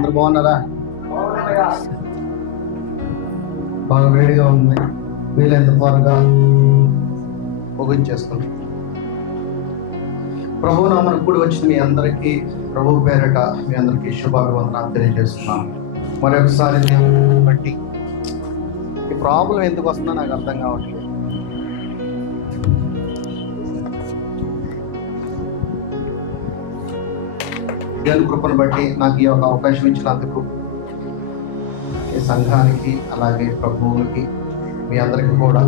అందరు బాగున్నారా? బాగా వేడిగా ఉంది. వీలైనంత త్వరగా ముగించేసుకున్నాం. ప్రభు నామమున కూడి వచ్చిన మీ అందరికీ ప్రభు పేరట మీ అందరికీ శుభాభివందనాలు తెలియజేస్తున్నాను. మరొకసారి దేవుని బట్టి ఈ ప్రాబ్లం ఎందుకు వస్తుందో నాకు అర్థం కావట్లేదు. దేవుని కృపను బట్టి నాకు ఈ యొక్క అవకాశం ఇచ్చినందుకు ఈ సంఘానికి అలాగే ప్రభువులకి మీ అందరికీ కూడా.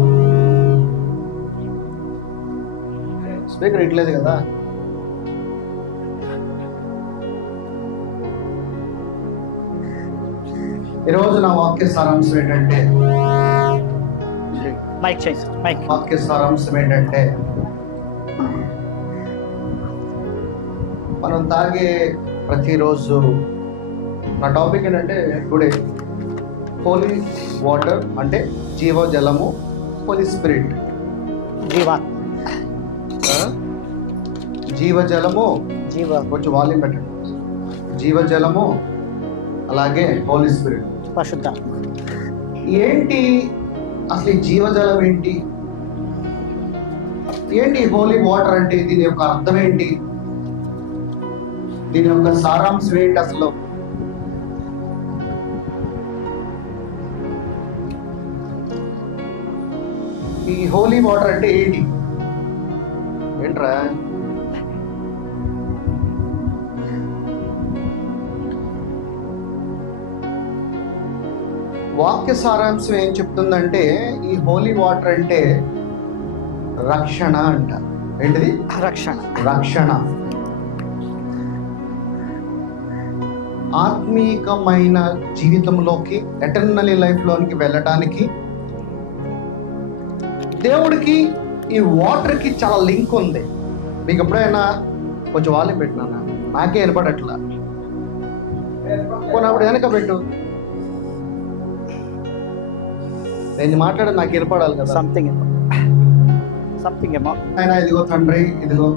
స్పీకర్ ఇట్లేదు కదా? ఈరోజు నా వాక్య సారాంశం ఏంటంటే వాక్య సారాంశం ఏంటంటే మనం తాగే ప్రతిరోజు నా టాపిక్ ఏంటంటే టుడే హోలీ వాటర్ అంటే జీవజలము, హోలీ స్పిరిట్, జీవజలము, కొంచెం వాల్యూమ్ పెట్టండి. జీవజలము అలాగే హోలీ స్పిరిట్, పరిశుద్ధ. ఏంటి అసలు ఈ జీవజలం ఏంటి? ఏంటి హోలీ వాటర్ అంటే? దీని యొక్క అర్థం ఏంటి? దీని యొక్క సారాంశం ఏంటి అసలు? ఈ హోలీ వాటర్ అంటే ఏంటి? ఏంట్రా? వాక్య సారాంశం ఏం చెప్తుందంటే ఈ హోలీ వాటర్ అంటే రక్షణ అంట. ఏంటిది? రక్షణ. రక్షణ. ఆత్మీకమైన జీవితంలోకి, ఎటర్నల్ లైఫ్లోనికి వెళ్ళడానికి దేవుడికి ఈ వాటర్కి చాలా లింక్ ఉంది. మీకు ఎప్పుడైనా కొంచెం వాల్యూమ్ పెట్టినా నాకే వినపడట్లా, కొన్నప్పుడు వెనక పెట్టు. నేను మాట్లాడేది నాకు వినపడాలి కదా. సంథింగ్ ఏమో. ఆయన ఇదిగో తండ్రి, ఇదిగో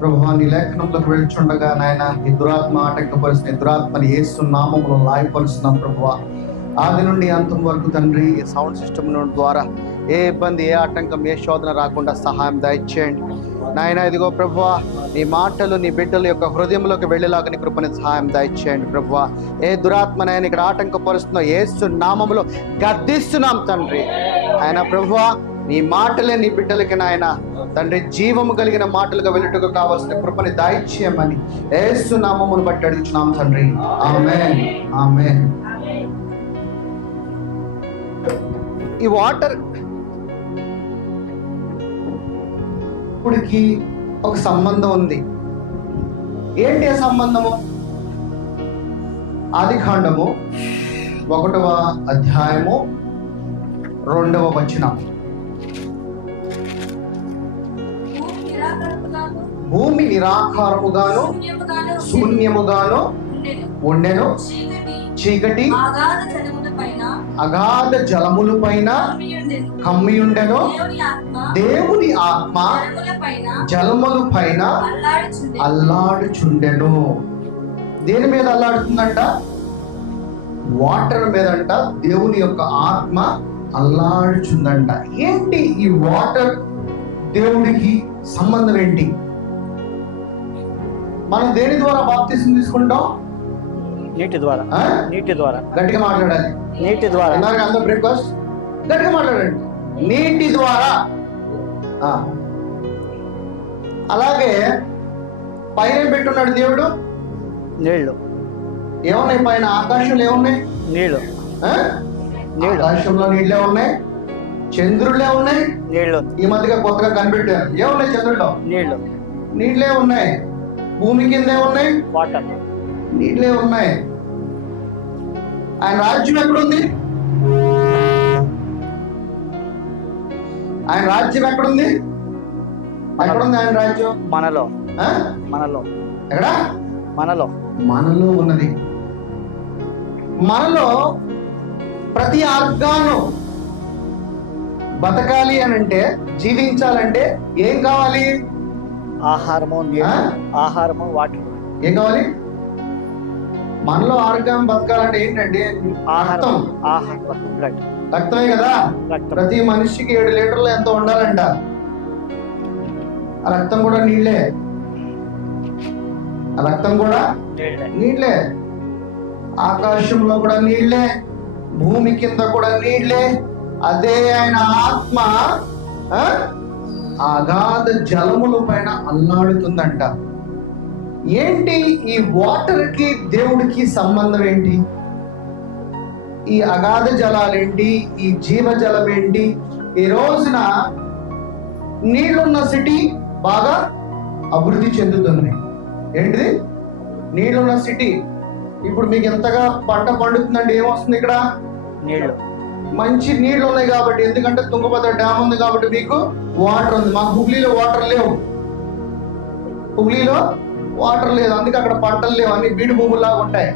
ప్రభువా, నీ లేఖనంలోకి వెళ్తుండగా నాయన ఈ దురాత్మ ఆటంకపరుస్తున్న దురాత్మని యేసు నామములో లాయపరుస్తున్నాం ప్రభువా. ఆది నుండి అంతం వరకు తండ్రి ఈ సౌండ్ సిస్టమ్ ద్వారా ఏ ఇబ్బంది, ఏ ఆటంకం, ఏ శోధన రాకుండా సహాయం దయచేయండి నాయన. ఇదిగో ప్రభువా, నీ మాటలు నీ బిడ్డల యొక్క హృదయంలోకి వెళ్ళేలాగా నీ కృపని సహాయం దయచేయండి ప్రభువా. ఏ దురాత్మనైనా ఇక్కడ ఆటంకపరుస్తున్న యేసు నామములో గద్దిస్తున్నాం తండ్రి. ఆయన ప్రభువా, నీ మాటలే నీ బిడ్డలకి నాయన తండ్రి జీవము కలిగిన మాటలుగా వెళ్ళుటకు కావాల్సిన కృపని దయచేయమని యేసు నామమును బట్టి అడుగుచున్నాం తండ్రి. ఆమేన్, ఆమేన్. ఈ వాటర్ ఇప్పటికి ఒక సంబంధం ఉంది. ఏంటి ఆ సంబంధము? ఆదికాండము 1వ అధ్యాయము 2వ వచనం. భూమి నిరాకారముగాను శూన్యముగాను ఉండెను, చీకటి అగాధ జలముల పైన కమ్మియుండెను, దేవుని ఆత్మ జలముల పైన అల్లాడుచుండెను. దేని మీద అల్లాడుతుందంట? వాటర్ మీదంట దేవుని యొక్క ఆత్మ అల్లాడుచుందంట. ఏంటి ఈ వాటర్ దేవుడికి సంబంధం ఏంటి? మనం దేని ద్వారా బాప్తిసం తీసుకుంటాం? నీటి ద్వారా. నీటి ద్వారా. గట్టిగా మాట్లాడాలి. నీటి ద్వారా. అందరూ బ్రేక్ఫాస్ట్ గట్టిగా మాట్లాడండి. నీటి ద్వారా. అలాగే పైన పెట్టున్నాడు దేవుడు నీళ్లు. ఏమున్నాయి పైన? ఆకాశంలో ఏమున్నాయి? నీళ్లు. ఆకాశంలో నీళ్ళే ఉన్నాయి, చంద్రులే ఉన్నాయి. నీళ్లు ఈ మధ్యగా కొత్తగా కనిపెట్టారు. ఏమున్నాయి చంద్రుల్లో? నీళ్లు. నీళ్ళే ఉన్నాయి. భూమి కిందే ఉన్నాయి, వాటర్, నీళ్ళే ఉన్నాయి. ఆయన రాజ్యం ఎక్కడుంది? ఆయన రాజ్యం ఎక్కడుంది? ఎక్కడుంది ఆయన రాజ్యం? మనలో. మనలో. ఎక్కడ? మనలో. మనలో ఉన్నది. మనలో ప్రతి ఆర్గాను బతకాలి అని అంటే, జీవించాలంటే ఏం కావాలి? ఆహారము, ఆహారము, వాటర్. ఏం కావాలి? మనలో ఆరోగ్యం బతకాలంటే ఏంటంటే రక్తం. బ్లడ్, రక్తమే కదా. రక్తం. ప్రతి మనిషికి 7 లీటర్లు ఎంతో ఉండాలంట. ఆ రక్తం కూడా నీళ్ళే. ఆ రక్తం కూడా నీళ్ళే. ఆకాశంలో కూడా నీళ్ళే, భూమి కింద కూడా నీళ్ళే. అదే ఆయన ఆత్మ అగాధ జలముల పైన అల్లాడుతుందంట. ఏంటి ఈ వాటర్ కి దేవుడికి సంబంధం ఏంటి? ఈ అగాధ జలాలేంటి? ఈ జీవజలం ఏంటి? ఈ రోజున నీళ్లున్న సిటీ బాగా అభివృద్ధి చెందుతుంది. ఏంటిది? నీళ్లున్న సిటీ. ఇప్పుడు మీకు ఎంతగా పంట పండుతుందండి? ఏమొస్తుంది ఇక్కడ? నీళ్లు. మంచి నీళ్లు ఉన్నాయి కాబట్టి, ఎందుకంటే తుంగభద్ర డ్యామ్ ఉంది కాబట్టి మీకు వాటర్ ఉంది. మా హుగ్లీలో వాటర్ లేవు. హుగ్లీలో వాటర్ లేదు, అందుకే అక్కడ పంటలు లేవు, అన్ని బీడు భూముల్లాగా ఉంటాయి.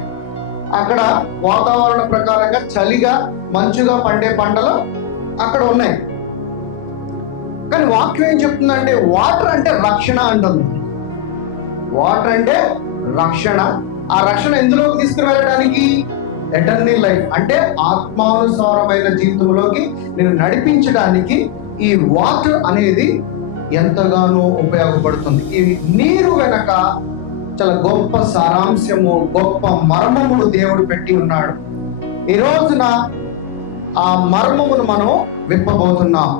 అక్కడ వాతావరణ ప్రకారంగా చలిగా మంచుగా పండే పంటలు అక్కడ ఉన్నాయి. కానీ వాక్యం ఏం చెప్తుందంటే వాటర్ అంటే రక్షణ అంటుంది. వాటర్ అంటే రక్షణ. ఆ రక్షణ ఎందులోకి తీసుకుని వెళ్ళడానికి? ఎటర్నల్ లైఫ్ అంటే ఆత్మానుసారమైన జీవితంలోకి నేను నడిపించడానికి ఈ వాటర్ అనేది ఎంతగానో ఉపయోగపడుతుంది. ఈ నీరు వెనక చాలా గొప్ప సారాంశము, గొప్ప మర్మములు దేవుడు పెట్టి ఉన్నాడు. ఈ రోజున ఆ మర్మమును మనం విప్పబోతున్నాం.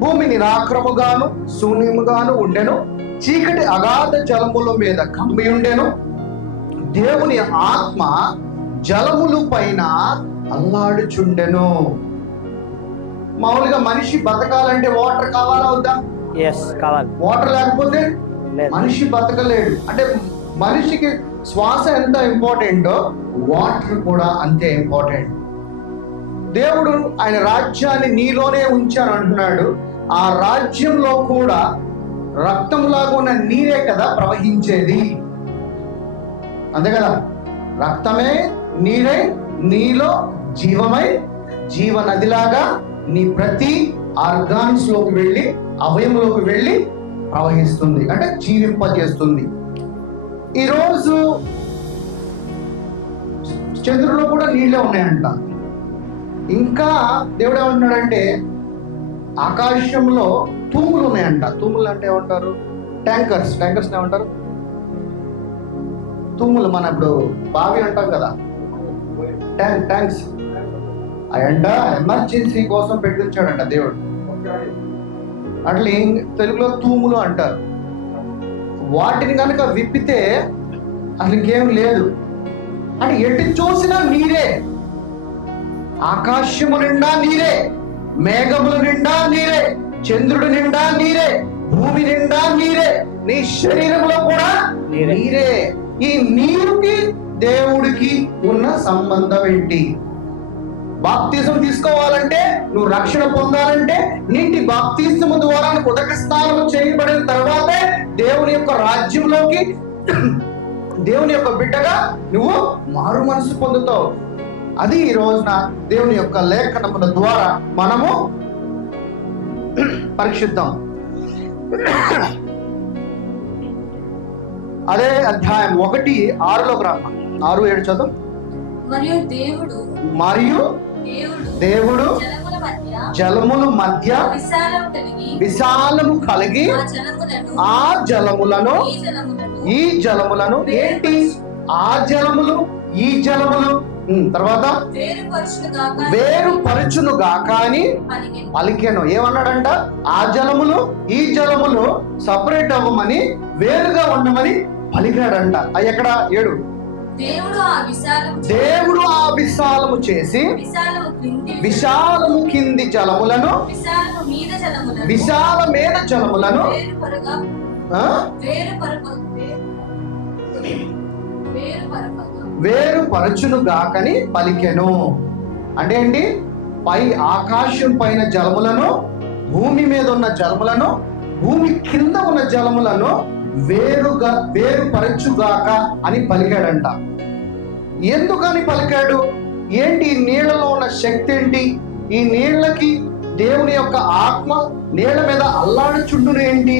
భూమి నిరాక్రముగాను శూన్యముగాను ఉండెను, చీకటి అగాధ జలముల మీద కమ్మి ఉండెను, దేవుని ఆత్మ జలములు పైన అల్లాడుచుండెను. మామూలుగా మనిషి బతకాలంటే వాటర్ కావాలా వద్దా? కావాలి. వాటర్ లేకపోతే మనిషి బతకలేడు. అంటే మనిషికి శ్వాస ఎంత ఇంపార్టెంటో వాటర్ కూడా అంతే ఇంపార్టెంట్. దేవుడు ఆయన రాజ్యాన్ని నీలోనే ఉంచాను అంటున్నాడు. ఆ రాజ్యంలో కూడా రక్తంలాగా ఉన్న నీరే కదా ప్రవహించేది, అంతే కదా? రక్తమే నీరే నీలో జీవమై జీవ నదిలాగా నీ ప్రతి ఆర్గాన్స్ లోకి వెళ్ళి అవయంలోకి వెళ్ళి ప్రవహిస్తుంది, అంటే జీవింపజేస్తుంది. ఈరోజు చంద్రులో కూడా నీళ్ళే ఉన్నాయంట. ఇంకా దేవుడు ఏమంటున్నాడంటే ఆకాశంలో తూములు ఉన్నాయంట. తూములు అంటే ఏమంటారు? ట్యాంకర్స్. ట్యాంకర్స్ ఏమంటారు? తూములు. మన ఇప్పుడు బావి అంటాం కదా, ట్యాంక్స్. అయంట ఎమర్జెన్సీ కోసం పెట్టించాడంట దేవుడు. అట్లా తెలుగులో తూములు అంటారు. వాటిని కనుక విప్పితే అసలు ఇంకేం లేదు. అంటే ఎటు చూసినా నీరే. ఆకాశము నిండా నీరే, మేఘముల నిండా నీరే, చంద్రుడి నిండా నీరే, భూమి నిండా నీరే, నీ శరీరంలో కూడా నీరే. ఈ నీరుకి దేవుడికి ఉన్న సంబంధం ఏంటి? బాప్తిజం తీసుకోవాలంటే, నువ్వు రక్షణ పొందాలంటే నీటి బాప్తిజము ద్వారా ఉదక స్నానం చేయబడిన తర్వాతే దేవుని యొక్క రాజ్యంలోకి, దేవుని యొక్క బిడ్డగా నువ్వు మారు మనసు పొందుతావు. అది ఈ రోజున దేవుని యొక్క లేఖనముల ద్వారా మనము పరీక్షిద్దాం. అదే అధ్యాయం 1:6లోకి రామ్మా. 6-7 చదువు. మరియు దేవుడు జలముల మధ్య విశాలము కలిగి ఆ జలములను ఈ జలములను ఏంటి? ఆ జలములు ఈ జలములు తర్వాత వేరుపరచును గాక అని పలికెను. ఏమన్నాడంట? ఆ జలములు ఈ జలములు సపరేట్ అవ్వమని, వేరుగా ఉండమని పలికాడంట. అది ఎక్కడ? 7. దేవుడు ఆ విశాలము చేసి విశాలము కింది జలములను విశాల మీద జలములను వేరుపరచును గాకని పలికెను. అంటే ఏంటి? పై ఆకాశం పైన జలములను, భూమి మీద ఉన్న జలములను, భూమి కింద ఉన్న జలములను వేరుపరచుగాక అని పలికాడంట. ఎందుకని పలికాడు? ఏంటి ఈ నీళ్లలో ఉన్న శక్తి ఏంటి? ఈ నీళ్లకి దేవుని యొక్క ఆత్మ నీళ్ల మీద అల్లాడుచుండును ఏంటి?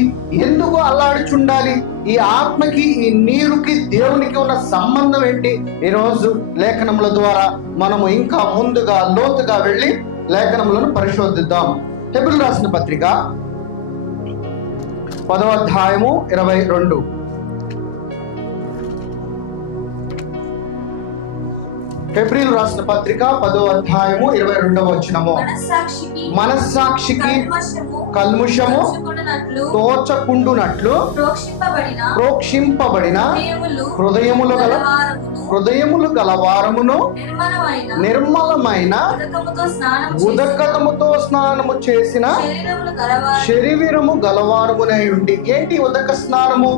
ఎందుకు అల్లాడుచుండాలి? ఈ ఆత్మకి ఈ నీరుకి దేవునికి ఉన్న సంబంధం ఏంటి? ఈరోజు లేఖనముల ద్వారా మనము ఇంకా ముందుగా లోతుగా వెళ్ళి లేఖనములను పరిశోధిద్దాం. హెబ్రీయులకు రాసిన పత్రిక 10వ అధ్యాయము 22. హెబ్రీయులకు రాసిన పత్రిక 10వ అధ్యాయము 22వ వచనము. మనస్సాక్షికి కల్ముషము తోచకుండునట్లు ప్రోక్షింపబడిన హృదయములు గలవారమును నిర్మలమైన ఉదకముతో స్నానము చేసిన శరీరము గలవారమునై ఉండి. ఏంటి ఉదక స్నానము?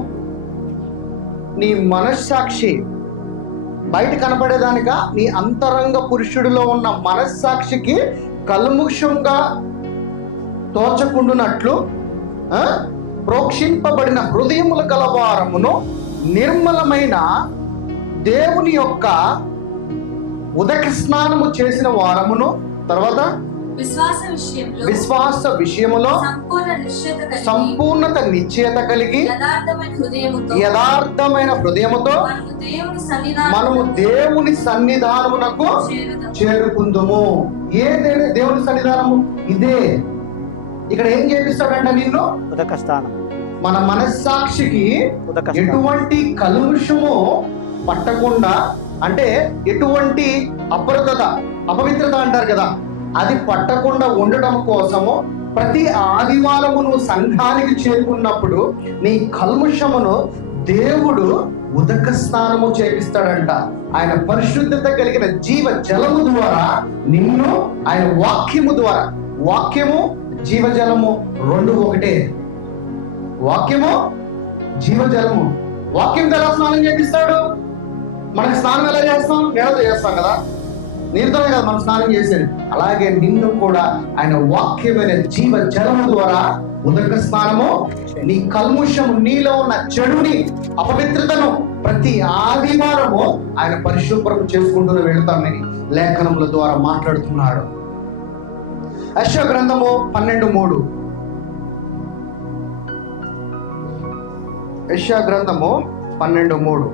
నీ మనస్సాక్షి బయట కనపడేదానిగా నీ అంతరంగ పురుషుడిలో ఉన్న మనస్సాక్షికి కల్ముషంగా తోచకుండునట్లు ప్రోక్షింపబడిన హృదయములు గలవారమును నిర్మలమైన దేవుని యొక్క ఉదక స్నానము చేసిన వారమును, తర్వాత విశ్వాస విషయములో సంపూర్ణత నిశ్చయత కలిగి యథార్థమైన హృదయముతో మనము దేవుని సన్నిధానమునకు చేరుకుందుము. ఏదేనే దేవుని సన్నిధానము ఇదే. ఇక్కడ ఏం చేపిస్తాడంట? నిన్ను ఉదక స్నానం. మన మనస్సాక్షికి ఎటువంటి కల్ముషము పట్టకుండా, అంటే ఎటువంటి అపవిత్రత అంటారు కదా, అది పట్టకుండా ఉండటం కోసము ప్రతి ఆదివారము నువ్వు సంఘానికి చేరుకున్నప్పుడు నీ కల్ముషమును దేవుడు ఉదక స్నానము చేపిస్తాడంట. ఆయన పరిశుద్ధత కలిగిన జీవ జలము ద్వారా నిన్ను, ఆయన వాక్యము ద్వారా, వాక్యము జీవజలము రెండు ఒకటే. వాక్యము జీవజలము. వాక్యం ఎలా స్నానం చేపిస్తాడు? మనకి స్నానం ఎలా చేస్తాం? నీళ్ళతో చేస్తాం కదా, నీరుతోనే కదా మనం స్నానం చేసేది. అలాగే నిన్ను కూడా ఆయన వాక్యమైన జీవ జలము ద్వారా ఉదక స్నానము, నీ కల్ముషము, నీలో ఉన్న చెడుని, అపవిత్రతను ప్రతి ఆదివారము ఆయన పరిశుభ్రం చేసుకుంటూ వెళ్తామని లేఖనముల ద్వారా మాట్లాడుతున్నాడు. యెషయా గ్రంథము 12:3. యెషయా గ్రంథము 12:3.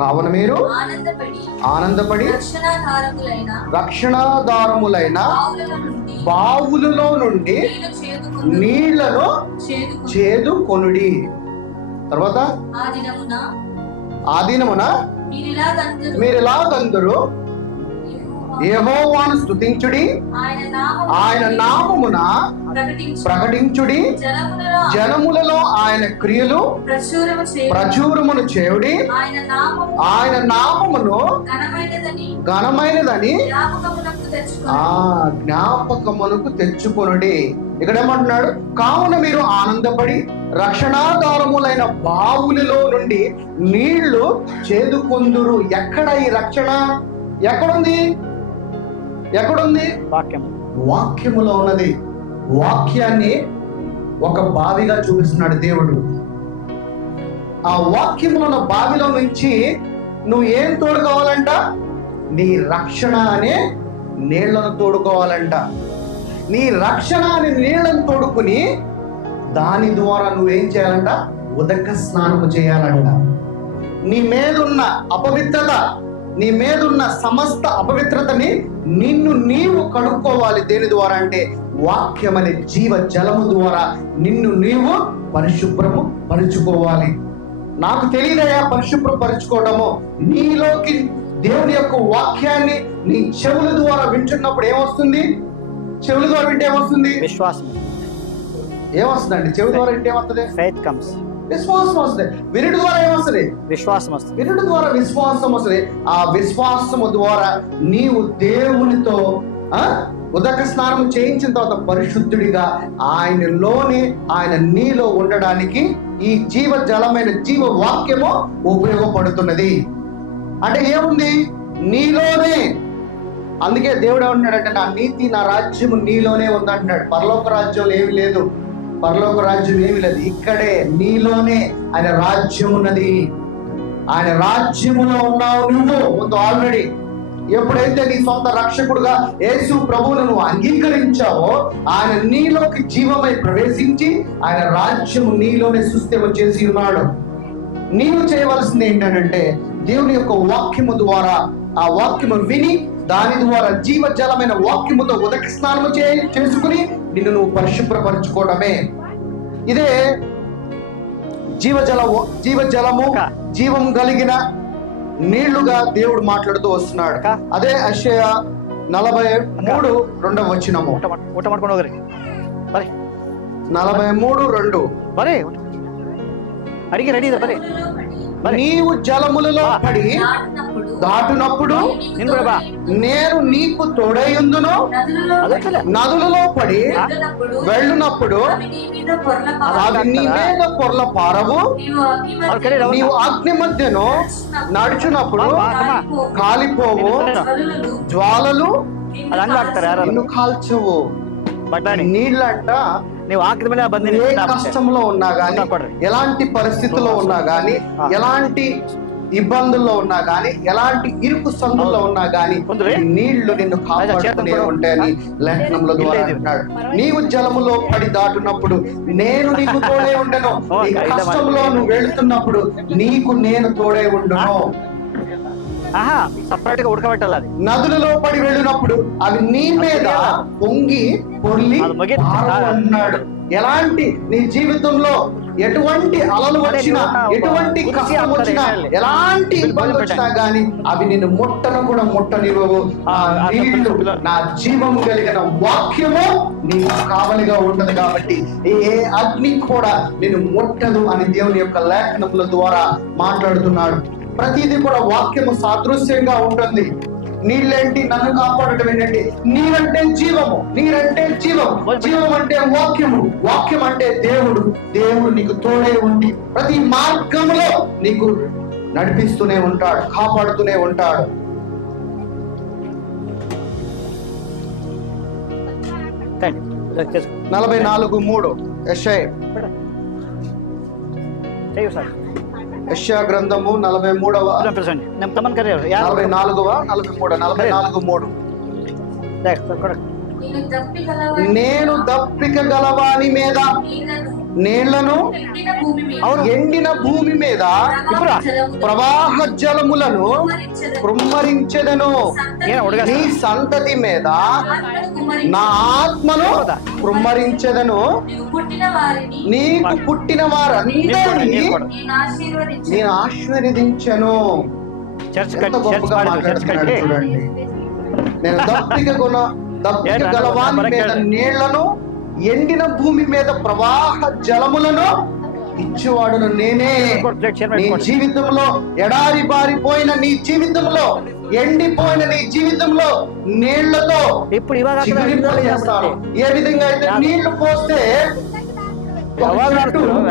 కావున మీరు ఆనందపడి రక్షణాధారములైన బావులలో నుండి నీళ్లను చేదుకొనుడి. తర్వాత ఆ దినమున మీరిలాగందరూ యెహోవాను స్తుతించుడి, ఆయన నామమున ప్రకటించుడి, జనములలో ఆయన క్రియలు ప్రచురమును చేయుడి, ఆయన నామమును ఘనమైనదని జ్ఞాపకమునకు తెచ్చుకొనుడి. ఇక్కడ ఏమంటున్నాడు? కావున మీరు ఆనందపడి రక్షణాధారములైన బావులలో నుండి నీళ్లు చేదుకొందురు. ఎక్కడ ఈ రక్షణ? ఎక్కడుంది? వాక్యములో ఉన్నది. వాక్యాన్ని ఒక బావిగా చూపిస్తున్నాడు దేవుడు. ఆ వాక్యములో ఉన్న బావిలో నుంచి నువ్వు ఏం తోడుకోవాలంట? నీ రక్షణ అనే నీళ్లను తోడుకోవాలంట. నీ రక్షణ అనే నీళ్లను తోడుకుని దాని ద్వారా నువ్వేం చేయాలంట? ఉదక స్నానము చేయాలంట. నీ మీదున్న అపవిత్రత, నీ మీదున్న సమస్త అపవిత్రతని నిన్ను నీవు కడుక్కోవాలి. దేని ద్వారా అంటే వాక్యం అనే జీవ జలము ద్వారా నిన్ను నీవు పరిశుభ్రము పరుచుకోవాలి. నాకు తెలియదయా పరిశుభ్రపరుచుకోవడము. నీలోకి దేవుని యొక్క వాక్యాన్ని నీ చెవుల ద్వారా వింటున్నప్పుడు ఏమొస్తుంది? చెవుల ద్వారా వింటే ఏమొస్తుంది? విశ్వాసం. ఏమొస్తుందండి? చెవుల ద్వారా వింటే ఏమొస్తుంది? Faith comes. విశ్వాసం వస్తుంది. వినుడి ద్వారా ఏమొస్తుంది? విశ్వాసం వస్తుంది. వినుడి ద్వారా విశ్వాసం వస్తుంది. ఆ విశ్వాసము ద్వారా నీవు దేవునితో ఉదక స్నానం చేయించిన తర్వాత పరిశుద్ధుడిగా ఆయనలోనే, ఆయన నీలో ఉండడానికి ఈ జీవ జలమైన జీవ వాక్యము ఉపయోగపడుతున్నది. అంటే ఏముంది? నీలోనే. అందుకే దేవుడు ఏమంటున్నాడంటే, నా నీతి, నా రాజ్యము నీలోనే ఉందంటున్నాడు. పరలోక రాజ్యంలో ఏమి లేదు, పరలోక రాజ్యం ఏమి లేదు, ఇక్కడే నీలోనే ఆయన రాజ్యం ఉన్నది. ఆయన రాజ్యములో ఉన్నావు నువ్వు ముందు ఆల్రెడీ. ఎప్పుడైతే నీ సొంత రక్షకుడుగా యేసు ప్రభువును నువ్వు అంగీకరించావో, ఆయన నీలోకి జీవమై ప్రవేశించి ఆయన రాజ్యము నీలోనే సుస్థిరం చేసి ఉన్నాడు. నీవు చేయవలసింది ఏంటంటే దేవుని యొక్క వాక్యము ద్వారా, ఆ వాక్యము విని దాని ద్వారా జీవజలమైన వాక్యముతో ఉదక స్నానము చేసుకుని నిన్ను నువ్వు పరిశుభ్రపరచుకోవడమే. ఇదే జీవజలము, జీవం కలిగిన నీళ్లుగా దేవుడు మాట్లాడుతూ వస్తున్నాడు. అదే యెషయా 43:2 వచనము. 43:2 అడిగి రెడీ నీవు జలములలో పడి దాటునప్పుడు నేను నీకు తోడైయుందును, నదులలో పడి వెళ్ళునప్పుడు అవి నీ మీద పొర్ల పారవు, నీవు అగ్ని మధ్యను నడుచునప్పుడు కాలిపోవు, జ్వాలలు నిన్ను కాల్చవు. నీళ్ళంట నీవు ఆకృతిమైన ఏ కష్టంలో ఉన్నా గానీ, ఎలాంటి పరిస్థితుల్లో ఉన్నా గానీ, ఎలాంటి ఇబ్బందుల్లో ఉన్నా గానీ, ఎలాంటి ఇరుకు సందుల్లో ఉన్నా గానీ నీళ్లు నిన్ను కాపాడుతూనే ఉంటాయని లేఖనంలో ద్వారా అంటున్నాడు. నీవు జలములో పడి దాటునప్పుడు నేను నీకు తోడే ఉండను, నీ కష్టంలో నువ్వు వెళుతున్నప్పుడు నీకు నేను తోడే ఉండును. సపరేట్ గా ఉడకబెట్టాలి. అది నదులలో పడి వెళ్ళినప్పుడు అవి నీ మీద పొంగి పొర్లి అన్నాడు. ఎలాంటి నీ జీవితంలో ఎటువంటి అలలు వచ్చినా, ఎటువంటి కష్టం వచ్చినా, ఎలాంటి ఇబ్బంది వచ్చినా గానీ అవి నిన్ను ముట్టను కూడా ముట్టనివ్వవు. ఆ నీళ్లు నా జీవం కలిగిన వాక్యము నీకు కావలిగా ఉంటది కాబట్టి ఏ అగ్ని కూడా నిన్ను ముట్టదు అని దేవుని యొక్క లేఖనముల ద్వారా మాట్లాడుతున్నాడు. ప్రతిదీ కూడా వాక్యము సాదృశ్యంగా ఉంటుంది. నీళ్ళేంటి? నన్ను కాపాడటం ఏంటంటే నీరంటే జీవము, నీరంటే జీవం, జీవం అంటే వాక్యము, వాక్యం అంటే దేవుడు. దేవుడు నీకు తోడే ఉండి ప్రతి మార్గంలో నీకు నడిపిస్తూనే ఉంటాడు, కాపాడుతూనే ఉంటాడు. నలభై 44:3 యెషయా గ్రంథము 44:43 నేను దప్పిక గలవాని మీద నీళ్లను, ఎండిన భూమి మీద ప్రవాహ జలములను కృమ్మరించెదను, నీ సంతతి మీద నా ఆత్మను కృమ్మరించెదను, నీకు పుట్టిన వారందరినీ నేను ఆశీర్వదించను. ఎంత గొప్పగా మాట్లాడుతున్నాడు చూడండి. నేను దప్పిక గలవాని మీద నీళ్లను, ఎండిన భూమి మీద ప్రవాహ జలములను ఇచ్చేవాడును నేనే. నీ జీవితంలో ఎడారి బారిపోయిన నీ జీవితంలో, ఎండిపోయిన నీ జీవితంలో నీళ్లతో చిగురింపజేస్తాను. ఏ విధంగా అయితే నీళ్లు పోస్తే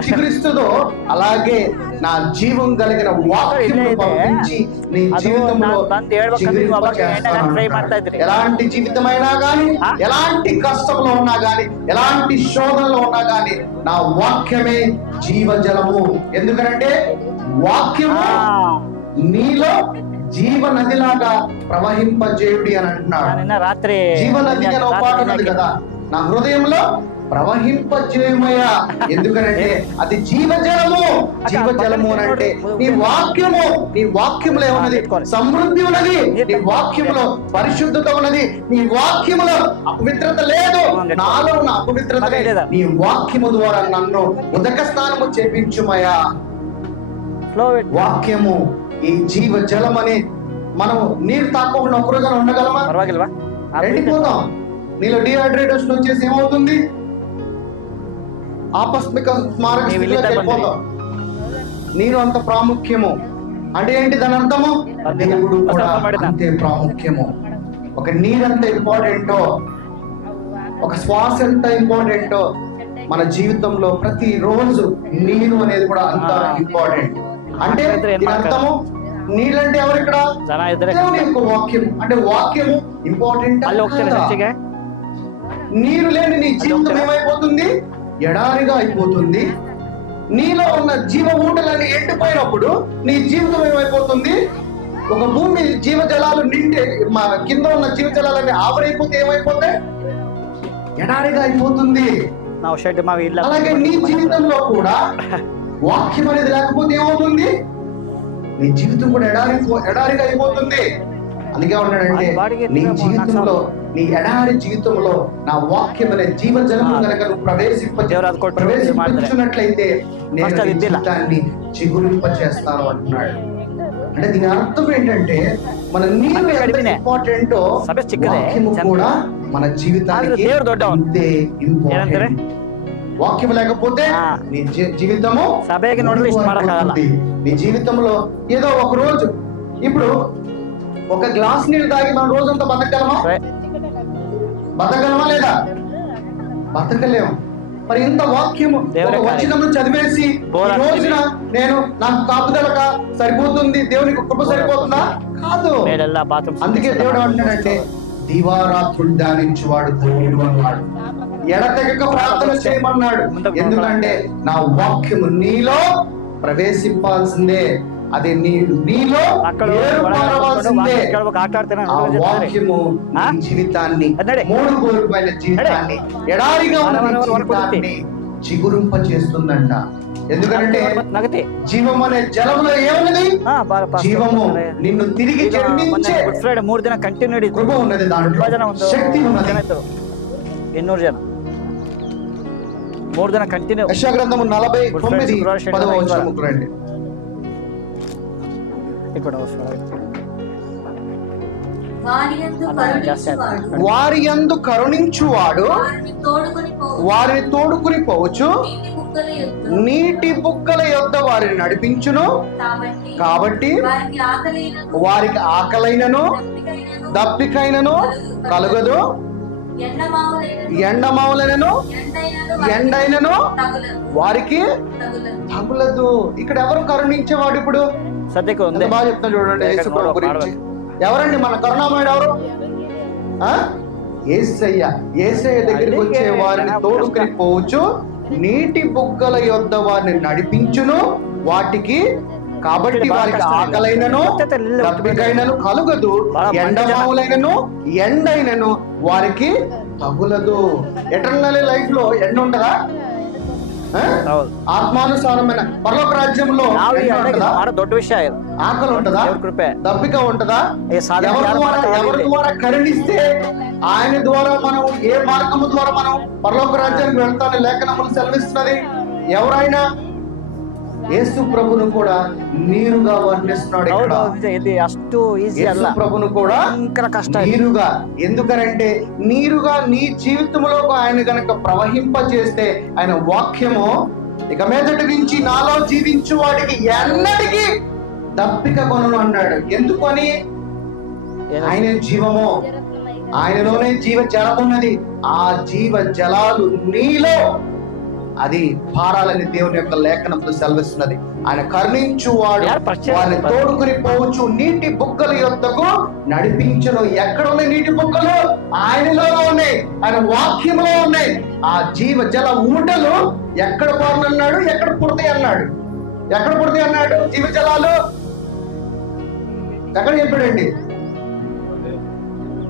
చిగురిస్తుందో అలాగే నా జీవం కలిగిన వాక్యమును పంపించి నీ జీవితంలో ఎలాంటి జీవితమైనా గాని, ఎలాంటి కష్టంలో ఉన్నా గాని, ఎలాంటి శోధనలో ఉన్నా గాని నా వాక్యమే జీవజలము. ఎందుకంటే వాక్యము నీలో జీవ నదిలాగా ప్రవహింపజేయుడి అని అంటున్నాడు. జీవ నది అని ఒక పాట ఉన్నది కదా, నా హృదయంలో ప్రవహింపజేయమయ్యా. ఎందుకనంటే అది జీవజలము. జీవజలము అని అంటే నీ వాక్యము, నీ వాక్యములో ఏమున్నది? సమృద్ధి ఉన్నది. నీ వాక్యములో పరిశుద్ధత ఉన్నది. నీ వాక్యములో అపవిత్రత లేదు. నాలో ఉన్న అపవిత్రత నీ వాక్యము ద్వారా నన్ను ఉదక స్నానము చేపించుమయ్యా. వాక్యము ఈ జీవజలం అని మనం నీరు తాకోకుండా ఒక రోజున ఉండగలమా? ఎండిపోతాం. నీలో డిహైడ్రేషన్ వచ్చేసి ఏమవుతుంది? ఆకస్మిక స్మారక స్థితిలోకి వెళ్ళిపోతాం. నీరు అంత ప్రాముఖ్యము. అంటే ఏంటి దాని అర్థము? దేవుడు కూడా అంతే ప్రాముఖ్యము. ఒక నీరు ఎంత ఇంపార్టెంటో, ఒక శ్వాస ఎంత ఇంపార్టెంటో మన జీవితంలో ప్రతి రోజు నీరు అనేది కూడా అంత ఇంపార్టెంట్. అంటే దీని అర్థము నీళ్ళంటే ఎవరు ఇక్కడ? దేవుని యొక్క వాక్యం. అంటే వాక్యము ఇంపార్టెంట్. నీరు లేని నీ జీవితం ఏమైపోతుంది? ఎడారిగా అయిపోతుంది. నీలో ఉన్న జీవ ఊటలన్నీ ఎండిపోయినప్పుడు నీ జీవితం ఏమైపోతుంది? ఒక భూమి జీవజలాలు నిండి కింద ఉన్న జీవజలాలన్నీ ఆవిరైపోతే ఏమైపోతాయి? ఎడారిగా అయిపోతుంది. అలాగే నీ జీవితంలో కూడా వాక్యం అనేది లేకపోతే ఏమవుతుంది? నీ జీవితం కూడా ఎడారిగా అయిపోతుంది. అందుకే ఉన్నాడంటే నీ జీవితంలో, నీ ఎడారి జీవితంలో నా వాక్యం అనే జీవజలము కనుక నువ్వు ప్రవేశించున్నట్లయితే నేను జీవితాన్ని చిగురింప చేస్తాను అంటున్నాడు. అంటే దీని అర్థం ఏంటంటే మన నీరు ఎంత ఇంపార్టెంటో వాక్యము కూడా మన జీవితానికి అంతే ఇంపార్టెంట్. వాక్యం లేకపోతే నీ జీవితము, నీ జీవితంలో ఏదో ఒక రోజు, ఇప్పుడు ఒక గ్లాస్ నీళ్ళు తాగి మనం రోజంతా బతకగలమా లేదా? బతకలేము. మరి ఇంత వాక్యము వచనము చదివేసి ఈ రోజున నాకు కాపుదలక సరిపోతుంది, దేవునికి కృప సరిపోతుందా? కాదు. అందుకే దేవుడు అంటున్నాడంటే దివారాత్రులు ధ్యానించువాడు ధన్యుడు అన్నాడు. ఎడతెగక ప్రార్థన చేయమన్నాడు. ఎందుకంటే నా వాక్యము నీలో ప్రవేశింపాల్సిందే, అది నీలో ఏర్పడవలసిందే. ఆ వాక్యము నీ జీవితాన్ని, మూడు కోల్పోయిన జీవితాన్ని, ఎడారిగా ఉన్న జీవితాన్ని చిగురింప చేస్తుందంట. ఎందుకంటే జీవం అనే జలములో ఏమున్నది? జీవము. నిన్ను తిరిగి జన్మించే కృప ఉన్నది, దాంట్లో శక్తి ఉన్నది. యెషయా గ్రంథము 49:10 వారి యందు కరుణించువాడు వారిని తోడుకుని పోవచ్చు, నీటి బుగ్గల యొద్ద వారిని నడిపించును. కాబట్టి వారికి ఆకలైనను దప్పికైనను కలుగదు, ఎండమావులైనను ఎండైనను వారికి తగులదు. ఇక్కడ ఎవరు కరుణించేవాడు? ఇప్పుడు బాగా చెప్తా చూడండి యేసుప్రభు గురించి. ఎవరండి మన కరుణామయుడు? ఎవరు? యేసయ్య. యేసయ్య దగ్గరికి వచ్చే వారిని తోడుకుని పోవచ్చు, నీటి బుగ్గల యొద్ద వారిని నడిపించును. వాటికి కాబట్టి వారికి ఆకలైనను దప్పికైనను కలుగదు, ఎండమావులైనను ఎండైనను వారికి తగులదు. ఎటర్నల్ లైఫ్ లో ఎండ ఉంటదా? ఆత్మానుసారమైన పరలోక రాజ్యంలో ఆకలి ఉంటదా? దప్పిక ఉంటదా? ఎవరి ద్వారా కరుణిస్తే ఆయన ద్వారా మనం, ఏ మార్గము ద్వారా మనం పరలోక రాజ్యానికి వెళ్తానని లేఖనములు సెలవిస్తున్నది. ఎవరైనా యేసు ప్రభును కూడా నీరుగా వర్ణిస్తున్నాడు. యేసు ప్రభును కూడా నీరుగా. ఎందుకనంటే నీరుగా నీ జీవితంలో ఆయన గనక ప్రవహింప చేస్తే, ఆయన వాక్యము ఇక మీదటి నుంచి నాలో జీవించు వాడికి ఎన్నటికీ దప్పిక కొనను అన్నాడు. ఎందుకని? ఆయన జీవము, ఆయనలోనే జీవ జలం ఉన్నది. ఆ జీవ జలాలు నీలో అది పారాలని దేవుని యొక్క లేఖనంతో సెలవిస్తున్నది. ఆయన కరుణించువాడు వారిని తోడుకుని పోవచ్చు, నీటి బుగ్గల యొద్దకు నడిపించును. ఎక్కడ ఉన్నాయి నీటి బుగ్గలు? ఆయనలో ఉన్నాయి, ఆయన వాక్యంలో ఉన్నాయి. ఆ జీవ జల ఊటలు ఎక్కడ పారనన్నాడు? ఎక్కడ పుడతాయి అన్నాడు? ఎక్కడ పుడతాయి అన్నాడు? జీవ జలాలు ఎక్కడ చెప్పాడండి?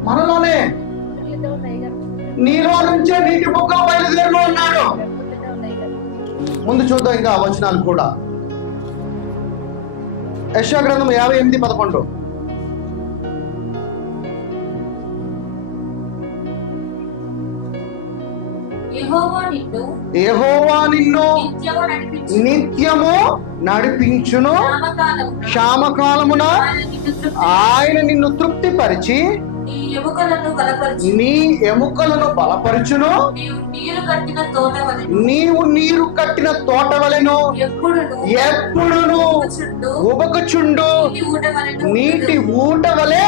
మనలోనే. నీలో నుంచే నీటి బుగ్గలు బయలుదేరు అన్నాడు. ముందు చూద్దాం ఇంకా వచనాలు కూడా. యెషయా గ్రంథం 58:11. యెహోవా నిన్ను నిత్యము నడిపించును, క్షామకాలమున ఆయన నిన్ను తృప్తిపరిచి నీ ఎముకలను బలపరచును. నీవు నీరు కట్టిన తోట వలెను ఎప్పుడును ఉబకుచుండు, నీటి ఊట వలె